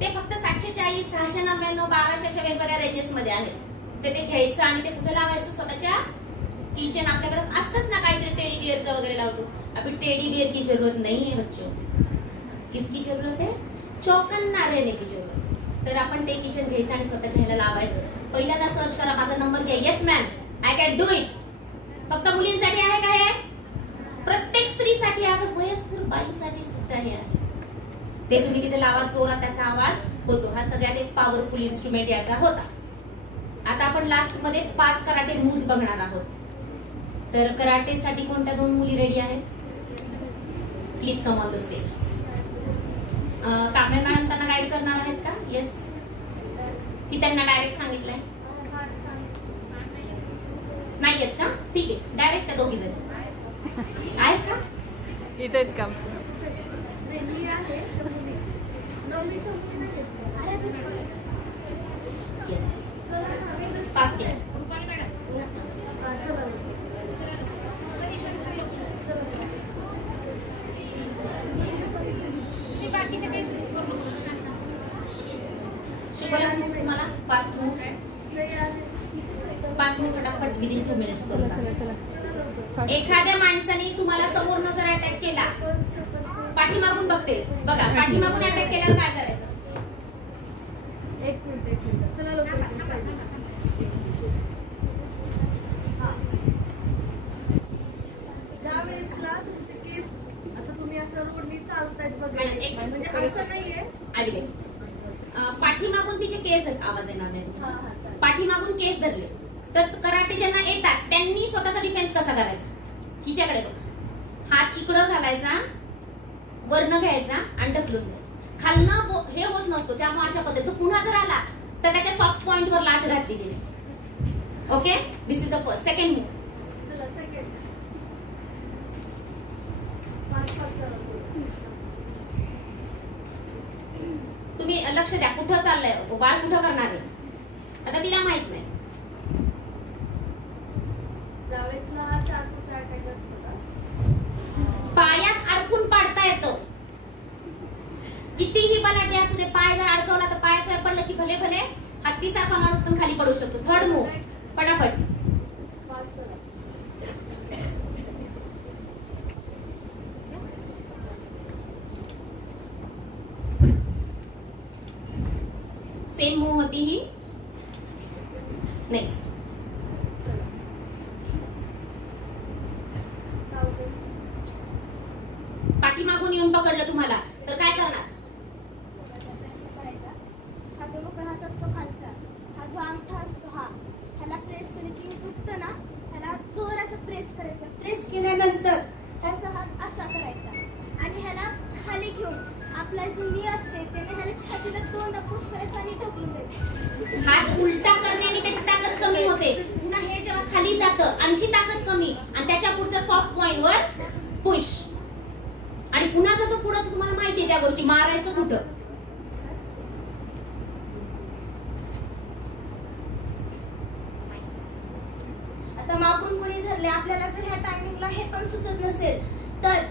ते फक्त 740, 699, 1200 वेगवेगळ्या रेंजेस मध्ये आहे. ते घ्यायचं आणि ते कुठे लावायचं, स्वतःच्या किचन. आपल्याकडे असतच ना काहीतरी टेडी बिअरचं वगैरे लावतो. अभी टेडी बिअर की जरूरत नहीं है बच्चों. किसकी जरूरत है, चौकन्ना रहने की जरूरत. तर आपण ते किचन घ्यायचं आणि स्वतःच्या ह्याला लावायचं. पहिल्यांदा सर्च करा, माझा नंबर घ्या, yes ma'am I can do it. फक्त मुलींसाठी आहे का हे, प्रत्येक स्त्रीसाठी, असं वयस्कर बाईसाठी सुद्धा हे आहे. ते तुम्ही तिथे लावा, चोरा त्याचा आवाज होतो. हा सगळ्यात एक पॉवरफुल इन्स्ट्रुमेंट याचा होता. आता आपण लास्ट मध्ये 5 कराटे मूव्ज बघणार आहोत. तर कराटेसाठी कोणत्या 2 मुली रेडी आहेत, please come on the stage. Kamble madam त्यांना गाईड करणार आहेत का. येस, की त्यांना डायरेक्ट सांगितलंय, नाही आहेत का, ठीक आहे. डायरेक्ट त्या 2 जण आहेत का, इथे काम. येस, फास्ट आहे. शिकवला तुम्हाला फास्ट मूव्स, 5 मिनिट फटाफट विदिन 2 मिनिट्स करू. एखाद्या माणसाने तुम्हाला समोरनं जर अटॅक केला, पाठीमागून बघते बघा, पाठीमागून अटॅक केल्यावर काय करायचं. एक मिनिट चला लोक. ज्या वेळेसला तुमचे केस, आता तुम्ही असं रोडनी चालतायत वगैरे, म्हणजे असं नाहीये. पाठीमागून तिचे केस, आवाज येणार नाही तुमचा, पाठीमागून केस धरले तर कराटे ज्यांना येतात त्यांनी स्वतःचा डिफेन्स कसा करायचा. हिच्याकडे बघा, हात इकडं घालायचा, वरनं घ्यायचा आणि ढकलून द्यायचा. खालनं हे होत नसतो, त्यामुळे अशा पद्धतीने पुन्हा जर आला तर त्याच्या सॉफ्ट पॉइंट वर लाट घातली गेली. Okay, this is the first. Second move, तुम्ही लक्ष द्या, कुठं चाललंय, वार कुठं करणार आहे. आता तिला माहित नाही. पायात अडकून पाडता येतं, कितीही बलाढ्य असू दे. पाय जर अडकवला तर पायात पडलं की भले भले हत्तीसारखा माणूस पण खाली पडू शकतो. थर्ड मूव, फटाफट. सेम मूव होती ही. नेक्स्ट, पकडलं तुम्हाला तर काय करणार? हा जो मोकळा हात असतो खालचा, हा जो अंगठा असतो हा, ह्याला प्रेस केलं की दुखतं ना, ह्याला जोराचं प्रेस करायचं. प्रेस केल्यानंतर ह्याचा हात असा करायचा आणि ह्याला खाली घेऊन आपला जो नी असते त्याने ह्याला छातीला दोनदा पुश करायचं आणि ढकलून द्यायचं. हात उलटा करण्याने त्याची ताकद कमी होते. पुन्हा हे जेव्हा खाली जातं आणखी ताकद कमी आणि त्याच्या पुढच्या सॉफ्ट पॉइंट वर पुश आणि पुन्हा जातो पुढं. तर तुम्हाला माहिती आहे त्या गोष्टी मारायचं कुठं. आता मागून कोणी धरले आपल्याला जर ह्या टायमिंगला हे पण सुचत नसेल तर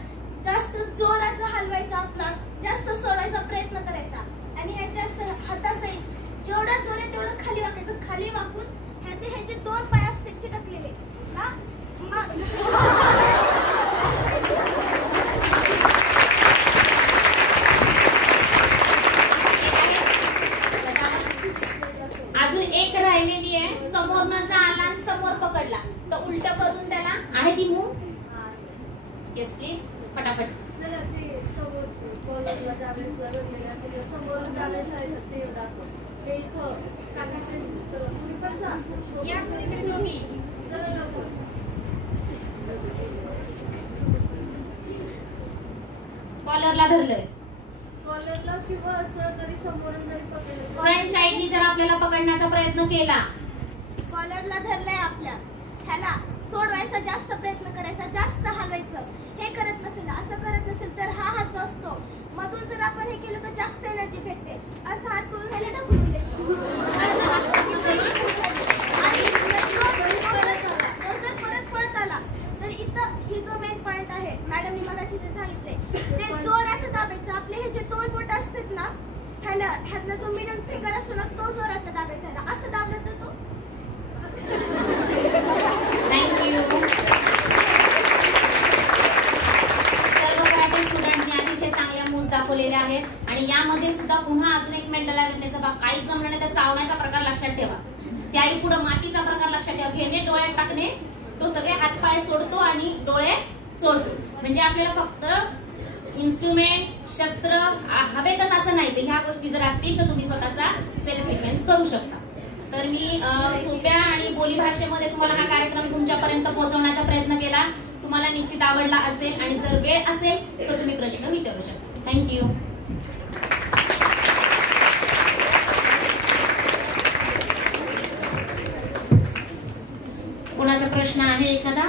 जास्त जोराचं हलवायचा, आपला जास्त सोडायचा प्रयत्न करायचा आणि ह्याच्या हातासहित जेवढा जोर आहे तेवढं खाली वाकायचं. खाली वाकून ह्याचे दोन पाय असते चिटकलेले हा अजून एक राहिलेली आहे. समोरनं जर आला आणि समोर पकडला तर उलट करून त्याला आहे ती मूव. येस प्लीज फटाफट. कॉलरला धरलंय. कॉलरला किंवा असं जरी समोरून जरी पकडलं, फ्रंट साइडनी जर आपल्याला पकडण्याचा प्रयत्न केला, कॉलरला धरलाय आपल्या, ह्याला सोडवायचा जास्त प्रयत्न करायचा, जास्त हलवायचं. हे करत नसेल, असं करत नसेल तर हा हात जो असतो मधून जर आपण हे केलं तर जास्त एनर्जी भेटते. असं हात करून ह्याला ढकलून द्यायचं आणि तो जर परत पळत आला तर इथं ही जो मेन पॉइंट आहे मॅडमनी मगाशी जे सांगितले ते जोराचं दाबायचं. आपले हे जे दोन बोट असतात ना ह्यातला जो मिडल फिंगर असतो ना तो जोराचा दाबायचा. असं दाबलं तर तो. थँक्यू. सर्व प्रायव्हेट स्टुडंटनी अतिशय चांगल्या मूव्स दाखवलेल्या आहेत आणि यामध्ये सुद्धा पुन्हा अजून एक मेंटल अवेअरनेसचा भाग. काही जमलं नाही तर चावण्याचा प्रकार लक्षात ठेवा. त्याही पुढे मातीचा प्रकार लक्षात ठेवा. घेणे, डोळ्यात टाकणे, तो सगळे हातपाय सोडतो आणि डोळे सोडतो. म्हणजे आपल्याला फक्त इन्स्ट्रुमेंट, शस्त्र हवेतच असं नाही. तर ह्या गोष्टी जर असतील तर तुम्ही स्वतःचा सेल्फ डिफेन्स करू शकता. तर मी सोप्या आणि बोली भाषेमध्ये तुम्हाला हा कार्यक्रम तुमच्यापर्यंत पोहोचवण्याचा प्रयत्न केला. तुम्हाला निश्चित आवडला असेल आणि जर वेळ असेल तर तुम्ही प्रश्न विचारू शकता. थँक्यू. कोणाचा प्रश्न आहे एखादा?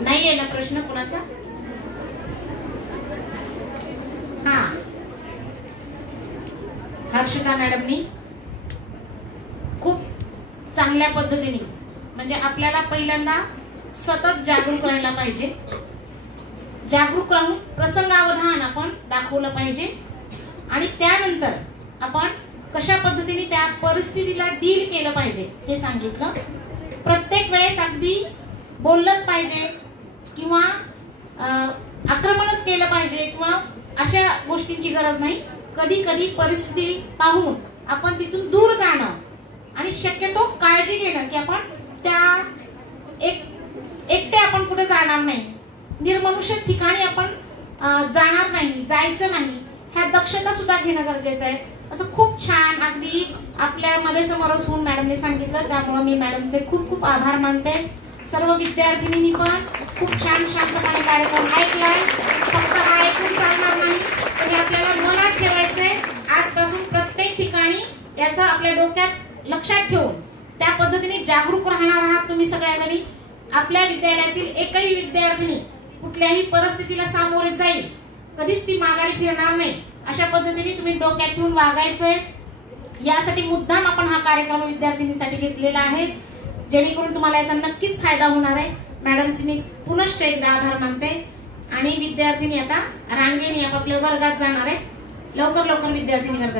नाहीये ना प्रश्न कोणाचा? हा, हर्षदा मॅडमनी खूप चांगल्या पद्धतीने म्हणजे आपल्याला पहिल्यांदा सतत जागरूक करायला पाहिजे. जागरूक राहून प्रसंगावधान आपण दाखवलं पाहिजे आणि त्यानंतर आपण कशा पद्धतीने त्या परिस्थितीला डील केलं पाहिजे हे सांगितलं. प्रत्येक वेळेस अगदी बोललंच पाहिजे किंवा आक्रमणच केलं पाहिजे किंवा अशा गोष्टींची गरज नाही. कधी कधी परिस्थिती पाहून आपण तिथून दूर जाणं आणि शक्यतो काळजी घेणं की आपण त्या एकटे आपण कुठे जाणार नाही, निर्मनुष्य ठिकाणी आपण जाणार नाही, जायचं नाही, ह्या दक्षता सुद्धा घेणं गरजेचं आहे. असं खूप छान अगदी आपल्या मध्ये समोरच होऊन मॅडमने सांगितलं. त्यामुळे मी मॅडमचे खूप खूप आभार मानते. सर्व विद्यार्थिनींनी पण खूप छान शांतपणे कार्यक्रम ऐकलाय. फक्त हा ऐकून चालणार नाही तर हे आपल्याला मनात ठेवायचंय. आजपासून प्रत्येक ठिकाणी याचं आपल्या डोक्यात लक्षात ठेवून त्या पद्धतीने जागरूक राहणार आहात तुम्ही सगळ्याजणी. आपल्या विद्यालयातील एकही विद्यार्थिनी कुठल्याही परिस्थितीला सामोरे जाईल, कधीच ती माघारी फिरणार नाही, अशा पद्धतीने तुम्ही डोक्यात ठेवून वागायचंय. यासाठी मुद्दाम आपण हा कार्यक्रम विद्यार्थिनीसाठी घेतलेला आहे, जेणेकरून तुम्हाला याचा नक्कीच फायदा होणार आहे. मॅडमची मी पुनश्च एकदा आभार मानते आणि विद्यार्थिनी आता रांगेने आपापल्या वर्गात जाणार आहे. लवकर लवकर विद्यार्थिनी वर्गात